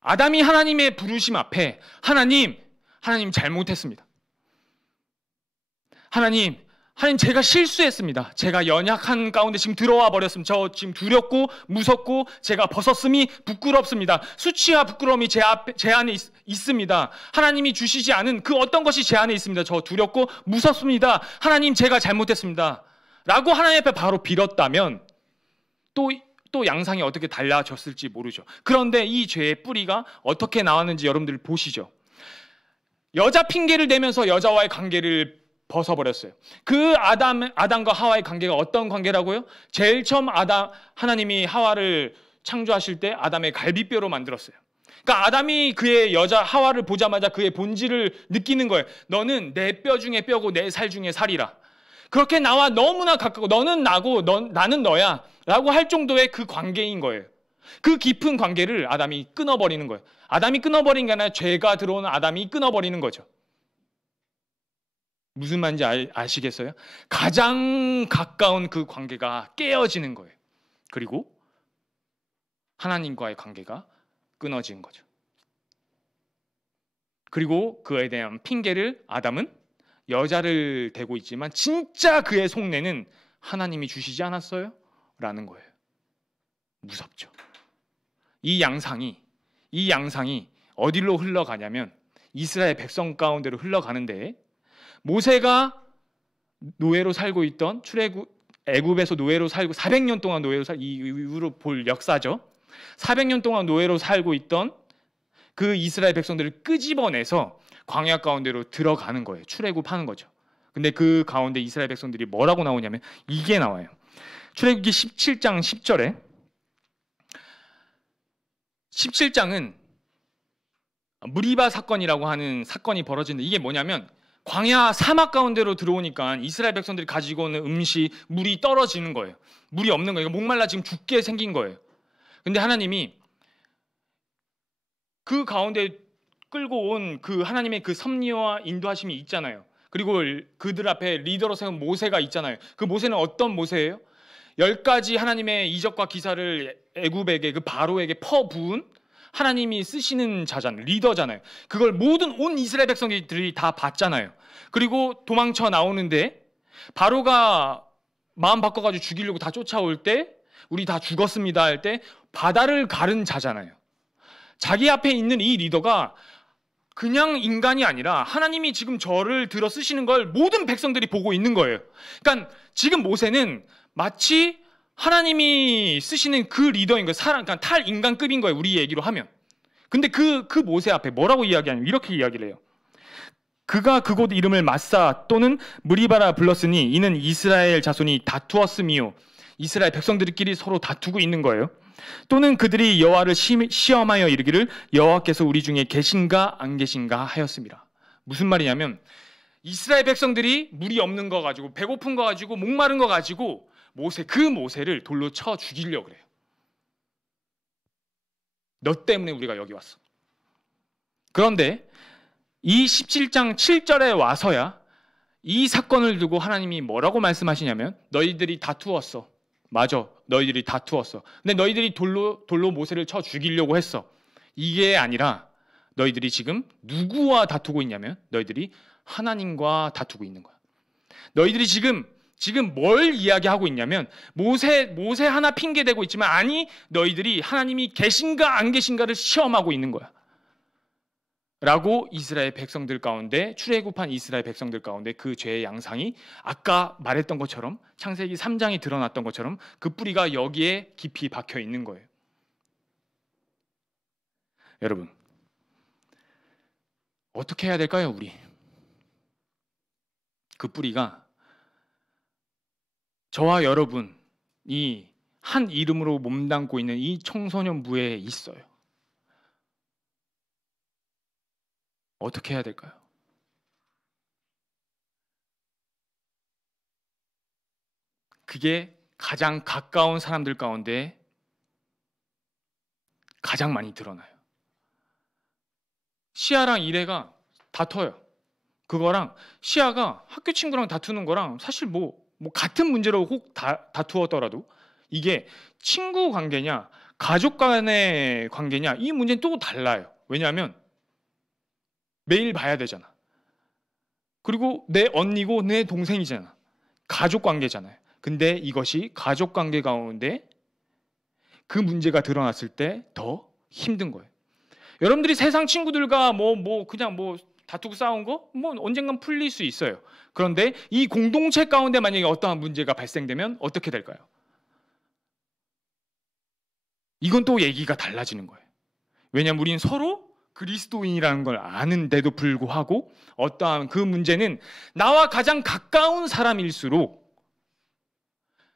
아담이 하나님의 부르심 앞에 하나님 잘못했습니다. 하나님 제가 실수했습니다. 제가 연약한 가운데 지금 들어와 버렸습니다. 저 지금 두렵고 무섭고 제가 벗었음이 부끄럽습니다. 수치와 부끄러움이 제 안에 있습니다. 하나님이 주시지 않은 그 어떤 것이 제 안에 있습니다. 저 두렵고 무섭습니다. 하나님 제가 잘못했습니다. 라고 하나님 앞에 바로 빌었다면 또 양상이 어떻게 달라졌을지 모르죠. 그런데 이 죄의 뿌리가 어떻게 나왔는지 여러분들 보시죠. 여자 핑계를 대면서 여자와의 관계를 벗어버렸어요. 그 아담과 하와의 관계가 어떤 관계라고요? 제일 처음 하나님이 하와를 창조하실 때 아담의 갈비뼈로 만들었어요. 그러니까 아담이 그의 여자 하와를 보자마자 그의 본질을 느끼는 거예요. 너는 내 뼈 중에 뼈고 내 살 중에 살이라. 그렇게 나와 너무나 가깝고 너는 나고 나는 너야 라고 할 정도의 그 관계인 거예요. 그 깊은 관계를 아담이 끊어버리는 거예요. 아담이 끊어버린 게 아니라 죄가 들어오는 아담이 끊어버리는 거죠. 무슨 말인지 아시겠어요? 가장 가까운 그 관계가 깨어지는 거예요. 그리고 하나님과의 관계가 끊어진 거죠. 그리고 그에 대한 핑계를 아담은 여자를 대고 있지만 진짜 그의 속내는 하나님이 주시지 않았어요? 라는 거예요. 무섭죠. 이 양상이 어디로 흘러가냐면 이스라엘 백성 가운데로 흘러가는데, 모세가 노예로 살고 있던 애굽에서 노예로 살고 400년 동안 이 이후로 볼 역사죠. 400년 동안 노예로 살고 있던 그 이스라엘 백성들을 끄집어내서 광야 가운데로 들어가는 거예요. 출애굽하는 거죠. 근데 그 가운데 이스라엘 백성들이 뭐라고 나오냐면 이게 나와요. 출애굽기 17장 10절에 17장은 무리바 사건이라고 하는 사건이 벌어지는데, 이게 뭐냐면 광야 사막 가운데로 들어오니까 이스라엘 백성들이 가지고 오는 음식, 물이 떨어지는 거예요. 물이 없는 거예요. 목말라 지금 죽게 생긴 거예요. 근데 하나님이 그 가운데 끌고 온 그 하나님의 그 섭리와 인도하심이 있잖아요. 그리고 그들 앞에 리더로 세운 모세가 있잖아요. 그 모세는 어떤 모세예요? 10가지 하나님의 이적과 기사를 애굽에게, 그 바로에게 퍼부은 하나님이 쓰시는 자잖아요. 리더잖아요. 그걸 모든 온 이스라엘 백성들이 다 봤잖아요. 그리고 도망쳐 나오는데 바로가 마음 바꿔가지고 죽이려고 다 쫓아올 때 우리 다 죽었습니다 할 때 바다를 가른 자잖아요. 자기 앞에 있는 이 리더가 그냥 인간이 아니라 하나님이 지금 저를 들어 쓰시는 걸 모든 백성들이 보고 있는 거예요. 그러니까 지금 모세는 마치 하나님이 쓰시는 그 리더인 거예요. 그러니까 탈인간급인 거예요. 우리 얘기로 하면. 근데 그 모세 앞에 뭐라고 이야기하냐면 이렇게 이야기를 해요. 그가 그곳 이름을 마사 또는 무리바라 불렀으니 이는 이스라엘 자손이 다투었음이요. 이스라엘 백성들끼리 서로 다투고 있는 거예요. 또는 그들이 여호와를 시험하여 이르기를 여호와께서 우리 중에 계신가 안 계신가 하였습니다. 무슨 말이냐면 이스라엘 백성들이 물이 없는 거 가지고 배고픈 거 가지고 목마른 거 가지고 모세를 돌로 쳐 죽이려고 그래요. 너 때문에 우리가 여기 왔어. 그런데 이 17장 7절에 와서야 이 사건을 두고 하나님이 뭐라고 말씀하시냐면 너희들이 다투었어. 맞아. 너희들이 다투었어. 근데 너희들이 돌로 모세를 쳐 죽이려고 했어. 이게 아니라 너희들이 지금 누구와 다투고 있냐면 너희들이 하나님과 다투고 있는 거야. 너희들이 지금 뭘 이야기하고 있냐면 모세 하나 핑계 대고 있지만 아니 너희들이 하나님이 계신가 안 계신가를 시험하고 있는 거야. 라고 이스라엘 백성들 가운데 출애굽한 이스라엘 백성들 가운데 그 죄의 양상이 아까 말했던 것처럼 창세기 3장이 드러났던 것처럼 그 뿌리가 여기에 깊이 박혀 있는 거예요. 여러분 어떻게 해야 될까요? 우리 그 뿌리가 저와 여러분이 한 이름으로 몸담고 있는 이 청소년부에 있어요. 어떻게 해야 될까요? 그게 가장 가까운 사람들 가운데 가장 많이 드러나요. 시아랑 이레가 다퉈요. 그거랑 시아가 학교 친구랑 다투는 거랑 사실 뭐 같은 문제로 혹 다투었더라도 이게 친구 관계냐 가족 간의 관계냐 이 문제는 또 달라요. 왜냐하면 매일 봐야 되잖아. 그리고 내 언니고 내 동생이잖아. 가족 관계잖아요. 근데 이것이 가족 관계 가운데 그 문제가 드러났을 때 더 힘든 거예요. 여러분들이 세상 친구들과 그냥 다투고 싸운 거 언젠간 풀릴 수 있어요. 그런데 이 공동체 가운데 만약에 어떠한 문제가 발생되면 어떻게 될까요? 이건 또 얘기가 달라지는 거예요. 왜냐하면 우리는 서로 그리스도인이라는 걸 아는데도 불구하고 어떠한 그 문제는 나와 가장 가까운 사람일수록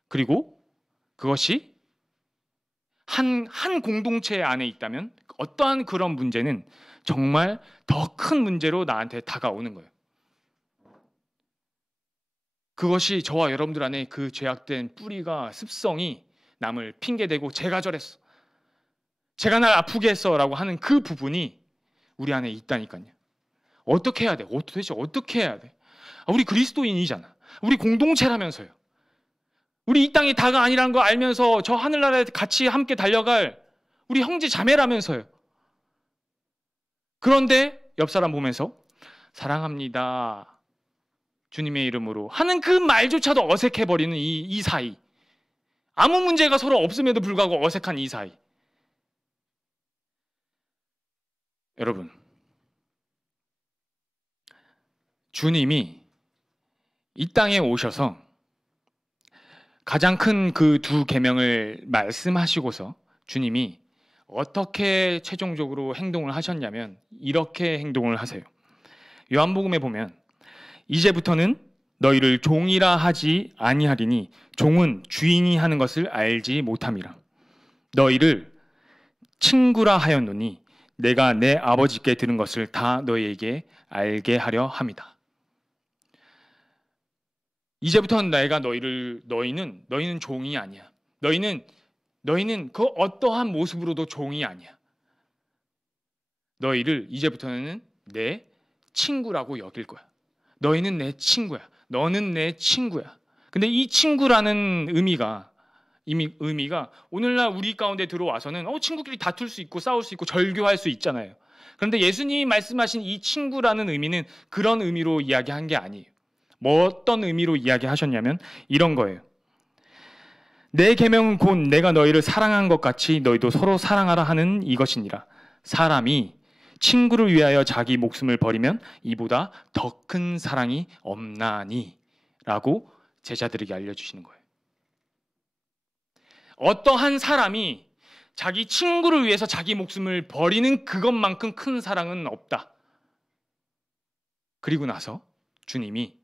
그리고 그것이 한 공동체 안에 있다면 어떠한 그런 문제는 정말 더 큰 문제로 나한테 다가오는 거예요. 그것이 저와 여러분들 안에 그 죄악된 뿌리가 습성이 남을 핑계대고 제가 저랬어. 제가 날 아프게 했어 라고 하는 그 부분이 우리 안에 있다니까요. 어떻게 해야 돼? 도대체 어떻게 해야 돼? 우리 그리스도인이잖아. 우리 공동체라면서요. 우리 이 땅이 다가 아니라는 거 알면서 저 하늘나라에 같이 함께 달려갈 우리 형제 자매라면서요. 그런데 옆 사람 보면서 사랑합니다. 주님의 이름으로 하는 그 말조차도 어색해버리는 이 사이. 아무 문제가 서로 없음에도 불구하고 어색한 이 사이. 여러분, 주님이 이 땅에 오셔서 가장 큰 그 두 계명을 말씀하시고서 주님이 어떻게 최종적으로 행동을 하셨냐면 이렇게 행동을 하세요. 요한복음에 보면 이제부터는 너희를 종이라 하지 아니하리니 종은 주인이 하는 것을 알지 못함이라. 너희를 친구라 하였노니 내가 내 아버지께 들은 것을 다 너희에게 알게 하려 함이다. 이제부터는 내가 너희는 종이 아니야. 너희는 그 어떠한 모습으로도 종이 아니야. 너희를 이제부터는 내 친구라고 여길 거야. 너희는 내 친구야. 너는 내 친구야. 근데 이 친구라는 의미가 오늘날 우리 가운데 들어와서는 친구끼리 다툴 수 있고 싸울 수 있고 절교할 수 있잖아요. 그런데 예수님이 말씀하신 이 친구라는 의미는 그런 의미로 이야기한 게 아니에요. 어떤 의미로 이야기하셨냐면 이런 거예요. 내 계명은 곧 내가 너희를 사랑한 것 같이 너희도 서로 사랑하라 하는 이것이니라. 사람이 친구를 위하여 자기 목숨을 버리면 이보다 더 큰 사랑이 없나니 라고 제자들에게 알려주시는 거예요. 어떠한 사람이 자기 친구를 위해서 자기 목숨을 버리는 그것만큼 큰 사랑은 없다. 그리고 나서 주님이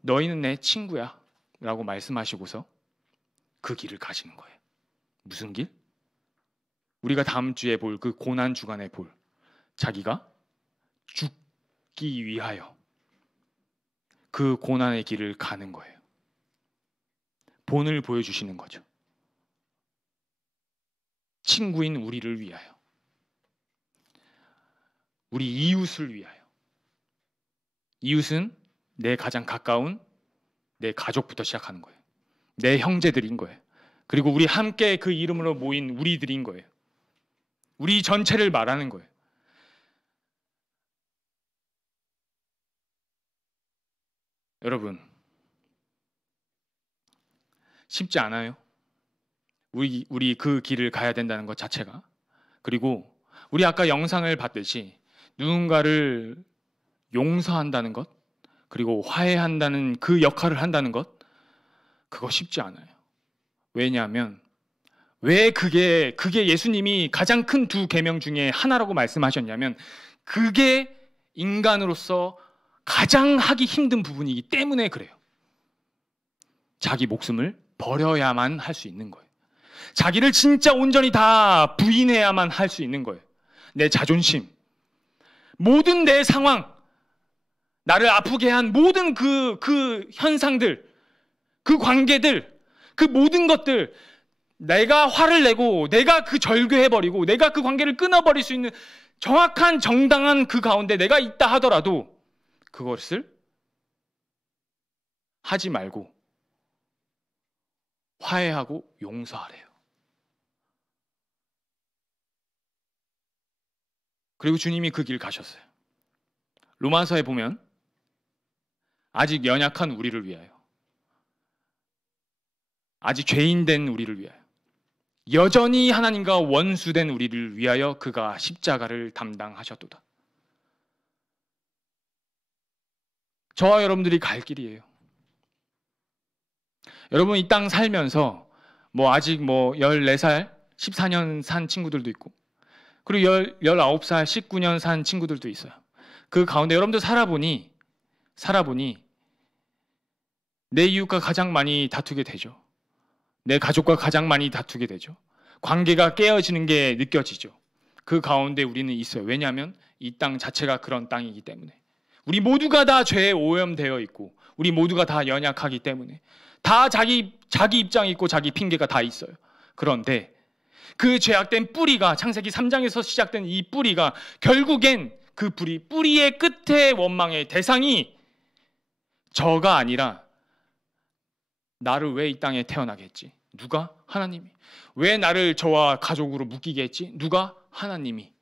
너희는 내 친구야 라고 말씀하시고서 그 길을 가시는 거예요. 무슨 길? 우리가 다음 주에 볼 그 고난 주간에 볼 자기가 죽기 위하여 그 고난의 길을 가는 거예요. 본을 보여주시는 거죠. 친구인 우리를 위하여, 우리 이웃을 위하여. 이웃은 내 가장 가까운 내 가족부터 시작하는 거예요. 내 형제들인 거예요. 그리고 우리 함께 그 이름으로 모인 우리들인 거예요. 우리 전체를 말하는 거예요. 여러분, 쉽지 않아요. 우리 그 길을 가야 된다는 것 자체가. 그리고 우리 아까 영상을 봤듯이 누군가를 용서한다는 것, 그리고 화해한다는 그 역할을 한다는 것, 그거 쉽지 않아요. 왜냐하면 왜 그게 예수님이 가장 큰 두 계명 중에 하나라고 말씀하셨냐면 그게 인간으로서 가장 하기 힘든 부분이기 때문에 그래요. 자기 목숨을 버려야만 할 수 있는 거예요. 자기를 진짜 온전히 다 부인해야만 할 수 있는 거예요. 내 자존심, 모든 내 상황, 나를 아프게 한 모든 그 현상들, 그 관계들, 그 모든 것들, 내가 화를 내고 내가 그 절교해버리고 내가 그 관계를 끊어버릴 수 있는 정확한 정당한 그 가운데 내가 있다 하더라도 그것을 하지 말고 화해하고 용서하래요. 그리고 주님이 그 길 가셨어요. 로마서에 보면 아직 연약한 우리를 위하여, 아직 죄인된 우리를 위하여, 여전히 하나님과 원수된 우리를 위하여 그가 십자가를 담당하셨도다. 저와 여러분들이 갈 길이에요. 여러분 이 땅 살면서 아직 14살, 14년 산 친구들도 있고, 그리고 19살, 19년 산 친구들도 있어요. 그 가운데 여러분들 살아보니 내 이웃과 가장 많이 다투게 되죠. 내 가족과 가장 많이 다투게 되죠. 관계가 깨어지는 게 느껴지죠. 그 가운데 우리는 있어요. 왜냐하면 이 땅 자체가 그런 땅이기 때문에. 우리 모두가 다 죄에 오염되어 있고 우리 모두가 다 연약하기 때문에 다 자기 입장이 있고 자기 핑계가 다 있어요. 그런데 그 죄악된 뿌리가, 창세기 3장에서 시작된 이 뿌리가 결국엔 그 뿌리의 끝에 원망의 대상이 저가 아니라 나를 왜 이 땅에 태어나게 했지? 누가? 하나님이. 왜 나를 저와 가족으로 묶이게 했지? 누가? 하나님이.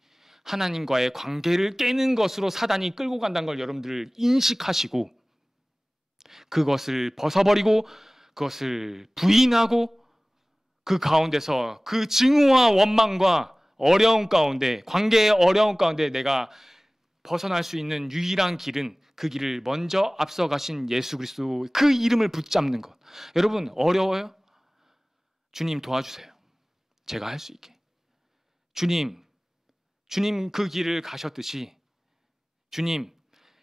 하나님과의 관계를 깨는 것으로 사단이 끌고 간다는 걸 여러분들 인식하시고 그것을 벗어버리고 그것을 부인하고 그 가운데서 그 증오와 원망과 어려움 가운데, 관계의 어려움 가운데 내가 벗어날 수 있는 유일한 길은 그 길을 먼저 앞서가신 예수 그리스도 그 이름을 붙잡는 것. 여러분 어려워요? 주님 도와주세요. 제가 할 수 있게. 주님 그 길을 가셨듯이 주님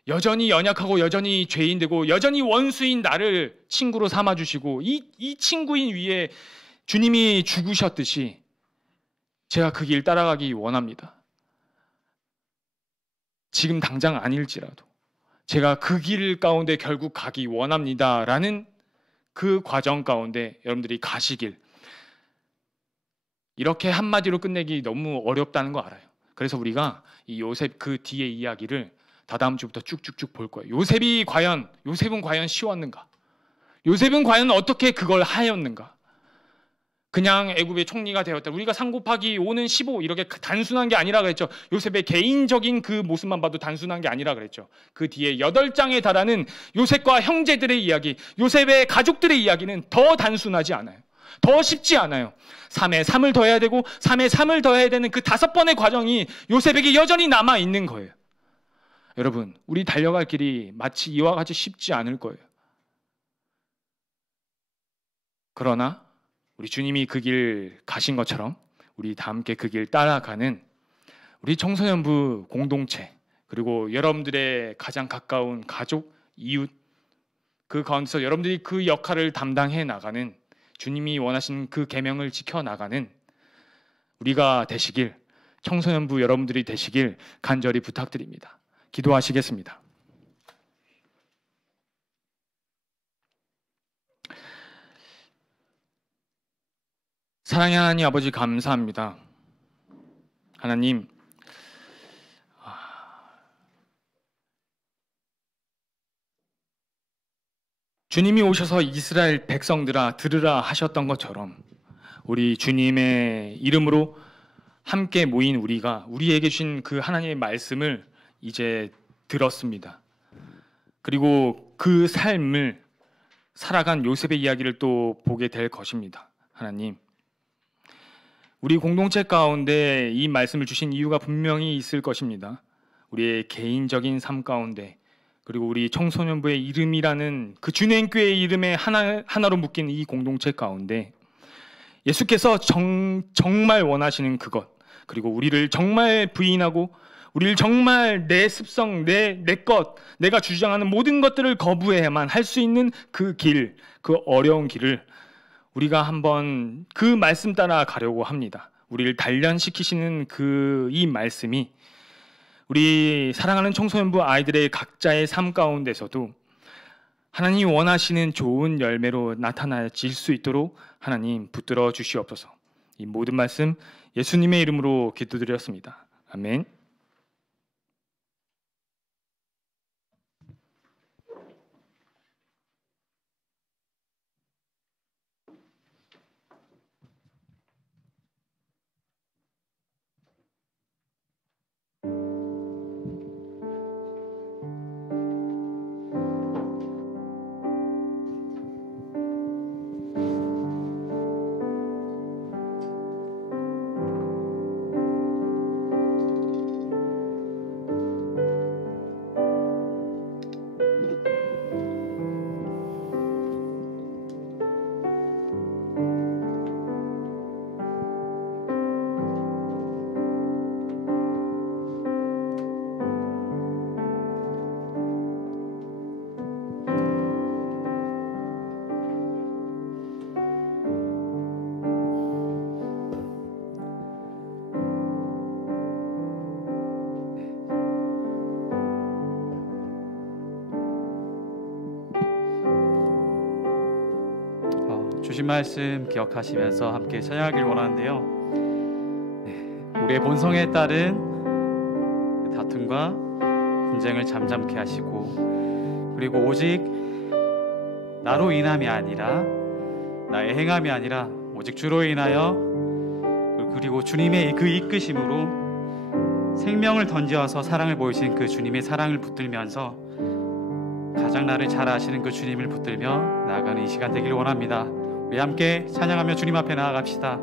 여전히 연약하고 여전히 죄인되고 여전히 원수인 나를 친구로 삼아주시고 이 친구인 위에 주님이 죽으셨듯이 제가 그 길 따라가기 원합니다. 지금 당장 아닐지라도 제가 그 길 가운데 결국 가기 원합니다라는 그 과정 가운데 여러분들이 가시길. 이렇게 한마디로 끝내기 너무 어렵다는 거 알아요. 그래서 우리가 이 요셉 그 뒤에 이야기를 다다음 주부터 쭉쭉쭉 볼 거예요. 요셉은 과연 쉬웠는가? 요셉은 과연 어떻게 그걸 하였는가? 그냥 애굽의 총리가 되었다. 우리가 3 곱하기 5는 15 이렇게 단순한 게 아니라 그랬죠. 요셉의 개인적인 그 모습만 봐도 단순한 게 아니라 그랬죠. 그 뒤에 8장에 달하는 요셉과 형제들의 이야기, 요셉의 가족들의 이야기는 더 단순하지 않아요. 더 쉽지 않아요. 3에 3을 더해야 되고 3에 3을 더해야 되는 그 5번의 과정이 요셉에게 여전히 남아있는 거예요. 여러분, 우리 달려갈 길이 마치 이와 같이 쉽지 않을 거예요. 그러나 우리 주님이 그 길 가신 것처럼 우리 다 함께 그 길 따라가는 우리 청소년부 공동체, 그리고 여러분들의 가장 가까운 가족, 이웃, 그 가운데서 여러분들이 그 역할을 담당해 나가는, 주님이 원하시는 그 계명을 지켜나가는 우리가 되시길, 청소년부 여러분들이 되시길 간절히 부탁드립니다. 기도하시겠습니다. 사랑의 하나님 아버지, 감사합니다. 하나님, 주님이 오셔서 이스라엘 백성들아 들으라 하셨던 것처럼 우리 주님의 이름으로 함께 모인 우리가 우리에게 주신 그 하나님의 말씀을 이제 들었습니다. 그리고 그 삶을 살아간 요셉의 이야기를 또 보게 될 것입니다. 하나님, 우리 공동체 가운데 이 말씀을 주신 이유가 분명히 있을 것입니다. 우리의 개인적인 삶 가운데, 그리고 우리 청소년부의 이름이라는 그 주님교회의 이름에 하나로 묶인 이 공동체 가운데 예수께서 정말 원하시는 그것, 그리고 우리를 정말 부인하고 우리를 정말 내 습성, 내 것, 내가 주장하는 모든 것들을 거부해야만 할 수 있는 그 길, 그 어려운 길을 우리가 한번 그 말씀 따라 가려고 합니다. 우리를 단련시키시는 이 말씀이 우리 사랑하는 청소년부 아이들의 각자의 삶 가운데서도 하나님이 원하시는 좋은 열매로 나타나질 수 있도록 하나님 붙들어 주시옵소서. 이 모든 말씀 예수님의 이름으로 기도드렸습니다. 아멘. 주신 말씀 기억하시면서 함께 찬양하길 원하는데요. 우리의 본성에 따른 다툼과 분쟁을 잠잠케 하시고, 그리고 오직 나로 인함이 아니라, 나의 행함이 아니라 오직 주로 인하여, 그리고 주님의 그 이끄심으로 생명을 던져서 사랑을 보이신 그 주님의 사랑을 붙들면서 가장 나를 잘 아시는 그 주님을 붙들며 나아가는 이 시간 되길 원합니다. 우리 함께 찬양하며 주님 앞에 나아갑시다.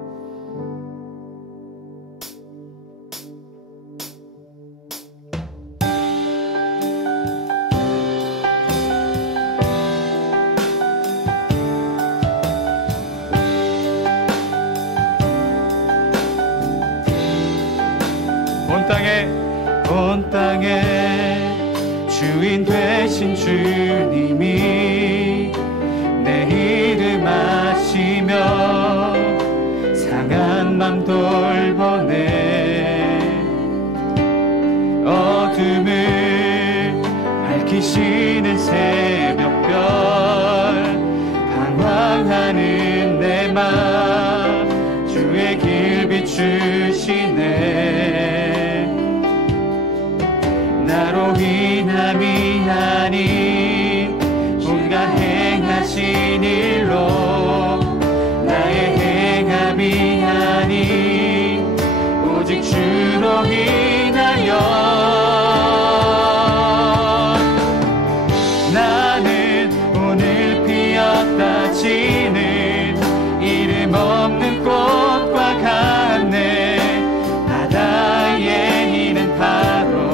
온 땅에 주인 되신 주님이 내 이름 아시며 상한 맘 돌보네. 어둠을 밝히시는 새벽별, 방황하는 내 맘 주의 길 비추시네. 나로 인함이 아닌 온갖 행하신 일로, 나의 행함이 아닌 오직 주로 인하여 나는 오늘 피었다 지는 이름 없는 꽃과 같네. 바다에 있는 파도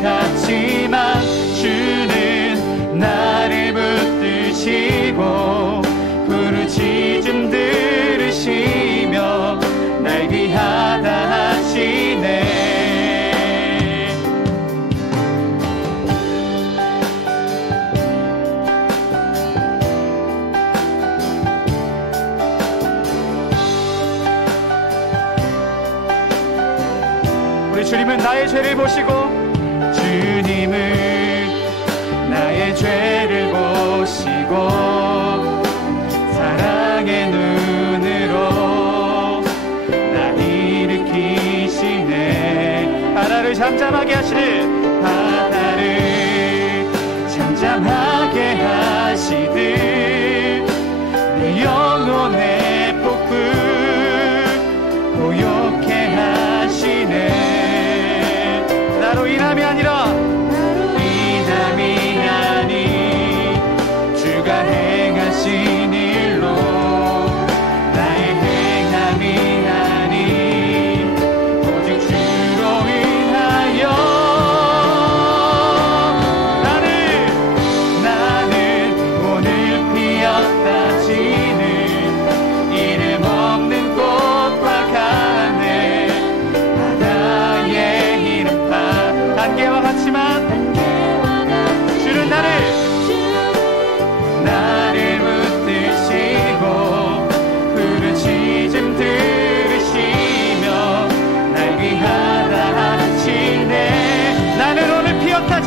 같지만 주는 나를 붙드시고 부르짖음 들으시며 날 귀하다 하시네. 우리 주님은 나의 죄를 보시고, 주님은 나의 죄를 보시고 사랑의 눈으로 나 일으키시네. 바다를 잠잠하게 하시듯, 바다를 잠잠하게 하시듯 내 영혼의 폭풍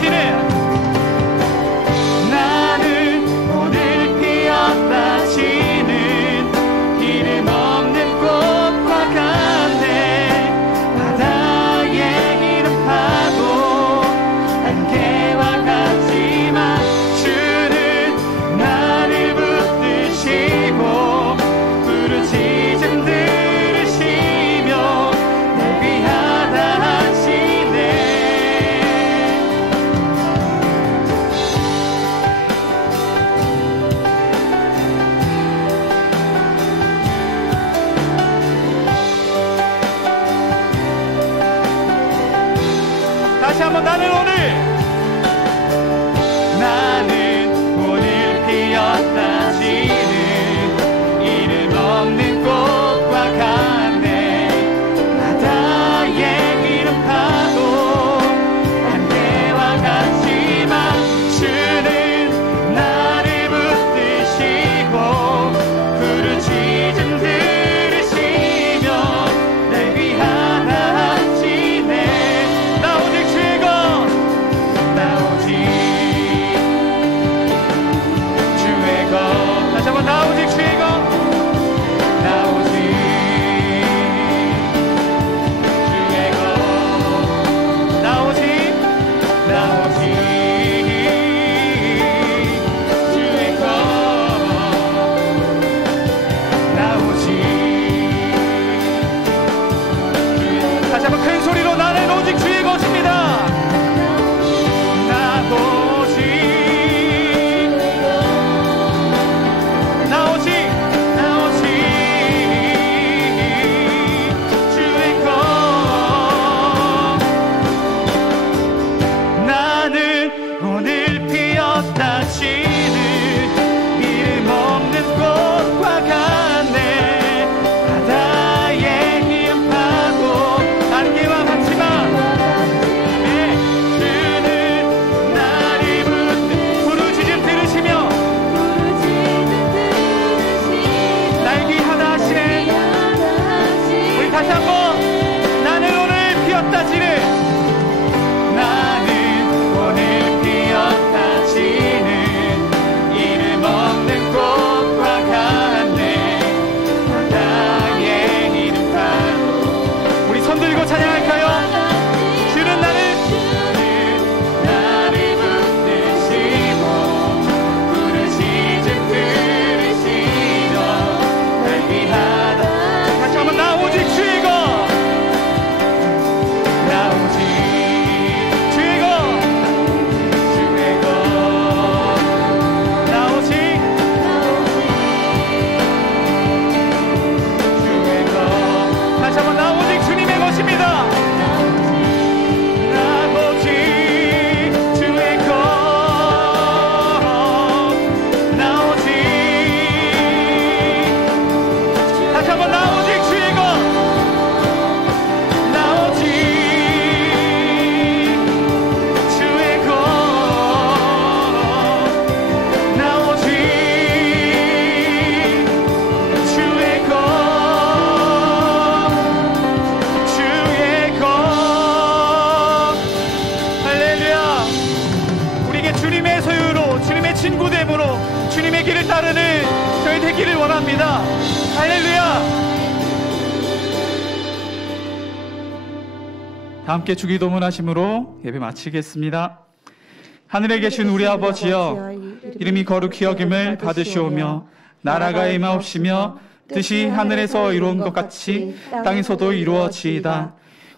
피는 나는 오늘 피었다 지는 이름 없는 꽃과 같네. 바다의 이름 파도 안개와 같지만 주는 나를 붙드시고 부르짖음 들으시며 날 위하다 하시네. 다시 한번 나는 오늘 피었다 지는 이름 없는 꽃과 같네. 바다의 이름 파도 안개와 같지만 주는 나를 붙드시고 부르짖음 들으시며 날 위하다 하시네. 나 오직 주의 것, 나 오직 주의 것. 다시 한번 나 오직 주의 것, 나 오직 주의 것, 나 오직 주의 것, 나 오직 다시 한번 큰 소리로 나는 오직 주의 것입니다. 나 오직 주의 것. 나는 오늘 피었다 지는 이름 없는 꽃과 같네. 바다의 이름 파도 안개와 같지만 주는 나를 부르짖음 들으시며 날 위하다 하시네. 우리 다시 한번 나는 오늘 피었다 지는 나는 오늘 피었다 지는 이름 없는 꽃과 같네. 바다의 이름 파도 우리 손 들고 찬양할까요? 주는 나를 붙드시고 부르짖음 들으시며 날 위하다. 다시 한번 나 오직 주의 것, 나 오직 주의 것, 주의 것, 나 오직 주의 것. 다시 한번 나 오직 주님의 것입니다. 나 오직 주의 것, 나 오직 다시 한번 나 오직 주의 것, 나 오직 주의 것, 나 오직 주의 것, 주의 것. 할렐루야. 우리에게 주님의 소유로 주님의 친구됨으로 주님의 길을 따르는 저희 되기를 원합니다. 할렐루야. 다 함께 주기도문 하심으로 예배 마치겠습니다. 하늘에 계신 우리 아버지여, 이름이 거룩히 여김을 받으시오며 나라가 임하옵시며 뜻이 하늘에서 이루어진 것 같이 땅에서도 이루어지이다.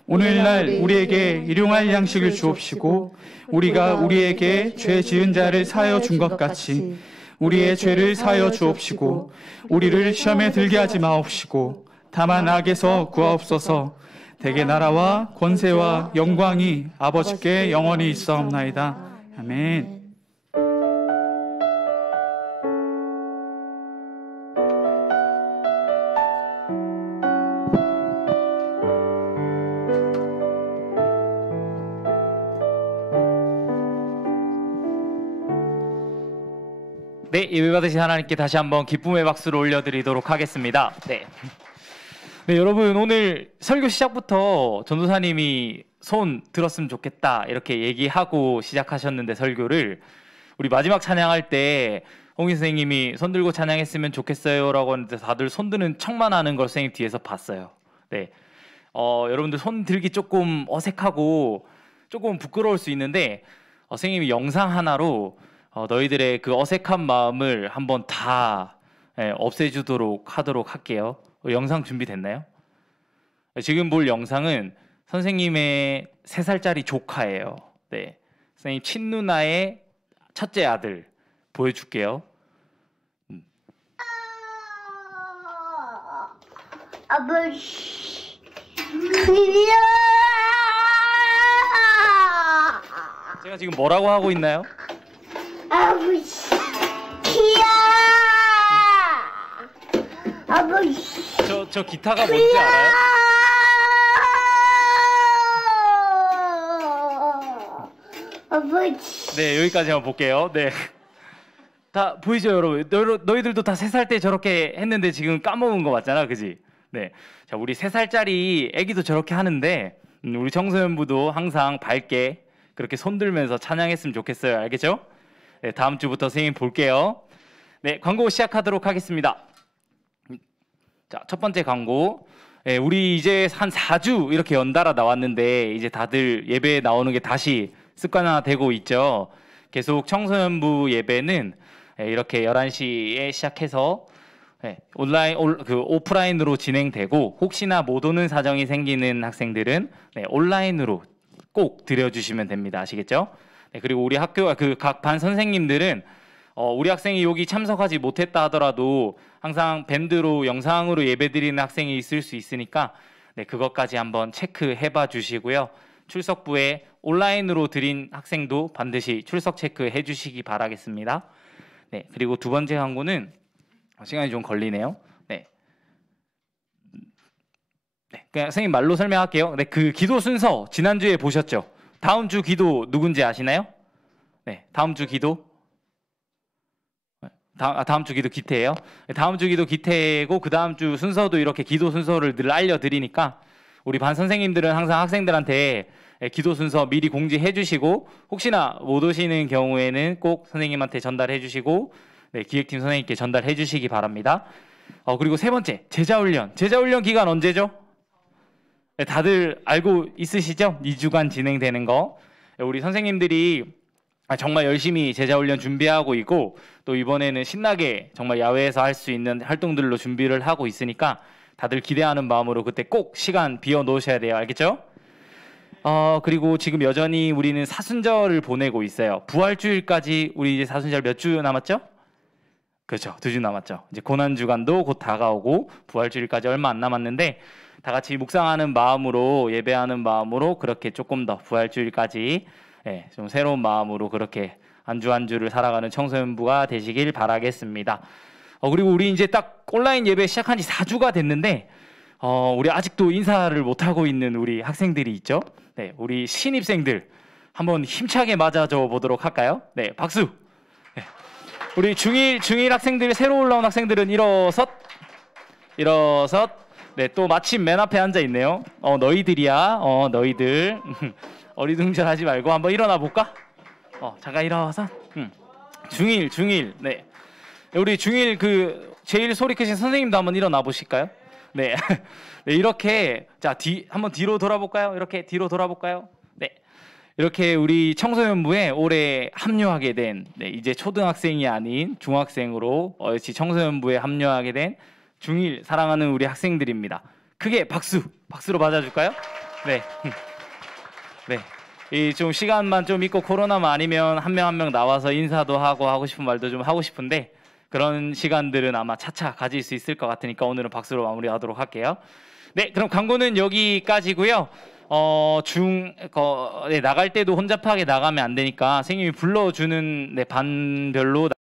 오늘날 우리에게 일용할 양식을 주옵시고 우리가 우리에게 죄 지은 자를 사하여 준 것 같이 우리의 죄를 사하여 주옵시고 우리를 시험에 들게 하지 마옵시고 다만 악에서 구하옵소서. 대개 나라와 권세와 영광이 아버지께 영원히 있사옵나이다. 아멘. 네, 예배 받으신 하나님께 다시 한번 기쁨의 박수를 올려드리도록 하겠습니다. 네, 여러분 오늘 설교 시작부터 전도사님이 손 들었으면 좋겠다 이렇게 얘기하고 시작하셨는데 설교를 우리 마지막 찬양할 때 홍희 선생님이 손 들고 찬양했으면 좋겠어요라고 하는데 다들 손 드는 척만 하는 걸 선생님 뒤에서 봤어요. 네, 여러분들 손 들기 조금 어색하고 조금 부끄러울 수 있는데 선생님이 영상 하나로 너희들의 그 어색한 마음을 한번 다 없애주도록 하도록 할게요. 영상 준비됐나요? 지금 볼 영상은 선생님의 3살짜리 조카예요. 네, 선생님 친누나의 첫째 아들 보여줄게요. 아버지, 제가 지금 뭐라고 하고 있나요? 아버지, 키야, 아버지, 저 기타가 뭔지 알아요? 아버지. 네, 여기까지 한번 볼게요. 네, 다 보이죠, 여러분? 너희들도 다 3살 때 저렇게 했는데 지금 까먹은 거 맞잖아, 그지? 네, 자, 우리 3살짜리 애기도 저렇게 하는데 우리 청소년부도 항상 밝게 그렇게 손 들면서 찬양했으면 좋겠어요. 알겠죠? 네, 다음 주부터 선생님 볼게요. 네, 광고 시작하도록 하겠습니다. 자, 첫 번째 광고. 네, 우리 이제 한 4주 이렇게 연달아 나왔는데 이제 다들 예배에 나오는 게 다시 습관화되고 있죠. 계속 청소년부 예배는 이렇게 11시에 시작해서 오프라인으로 진행되고 혹시나 못 오는 사정이 생기는 학생들은 온라인으로 꼭 드려주시면 됩니다. 아시겠죠? 네, 그리고 우리 학교 각 반 선생님들은 우리 학생이 여기 참석하지 못했다 하더라도 항상 밴드로 영상으로 예배드리는 학생이 있을 수 있으니까 그것까지 한번 체크해봐 주시고요. 출석부에 온라인으로 드린 학생도 반드시 출석 체크해 주시기 바라겠습니다. 네, 그리고 두 번째 광고는 시간이 좀 걸리네요. 네, 그냥 선생님 말로 설명할게요. 네, 그 기도 순서 지난주에 보셨죠? 다음 주 기도 누군지 아시나요? 네, 다음 주 기도 다음 주 기도 기태예요. 다음 주 기도 기태고 그 다음 주 순서도 이렇게 기도 순서를 늘 알려드리니까 우리 반 선생님들은 항상 학생들한테 기도 순서 미리 공지해 주시고 혹시나 못 오시는 경우에는 꼭 선생님한테 전달해 주시고 기획팀 선생님께 전달해 주시기 바랍니다. 그리고 세 번째 제자훈련 기간 언제죠? 다들 알고 있으시죠? 2주간 진행되는 거. 우리 선생님들이 정말 열심히 제자훈련 준비하고 있고 또 이번에는 신나게 정말 야외에서 할 수 있는 활동들로 준비를 하고 있으니까 다들 기대하는 마음으로 그때 꼭 시간 비워 놓으셔야 돼요. 알겠죠? 그리고 지금 여전히 우리는 사순절을 보내고 있어요. 부활주일까지 우리 이제 사순절 몇 주 남았죠? 그렇죠. 2주 남았죠. 이제 고난주간도 곧 다가오고 부활주일까지 얼마 안 남았는데 다 같이 묵상하는 마음으로 예배하는 마음으로 그렇게 조금 더 부활주일까지 좀 새로운 마음으로 그렇게 한 주 한 주를 살아가는 청소년부가 되시길 바라겠습니다. 그리고 우리 이제 딱 온라인 예배 시작한 지 4주가 됐는데 우리 아직도 인사를 못하고 있는 우리 학생들이 있죠. 네, 우리 신입생들 한번 힘차게 맞아줘 보도록 할까요? 네, 박수. 네. 우리 중1 학생들, 새로 올라온 학생들은 일어섰. 네, 또 마침 맨 앞에 앉아 있네요. 너희들이야. 너희들. 어리둥절하지 말고 한번 일어나 볼까? 잠깐 일어서. 중1. 네. 우리 중1 그 제일 소리 크신 선생님도 한번 일어나 보실까요? 네. 네, 이렇게 자, 한번 뒤로 돌아볼까요? 이렇게 뒤로 돌아볼까요? 네. 이렇게 우리 청소년부에 올해 합류하게 된 이제 초등학생이 아닌 중학생으로 청소년부에 합류하게 된 중1 사랑하는 우리 학생들입니다. 크게 박수로 맞아줄까요? 네. 네. 이 좀 시간만 좀 있고 코로나만 아니면 한 명 한 명 나와서 인사도 하고 싶은 말도 좀 하고 싶은데 그런 시간들은 아마 차차 가질 수 있을 것 같으니까 오늘은 박수로 마무리하도록 할게요. 네, 그럼 광고는 여기까지고요. 나갈 때도 혼잡하게 나가면 안 되니까 선생님이 불러주는 반별로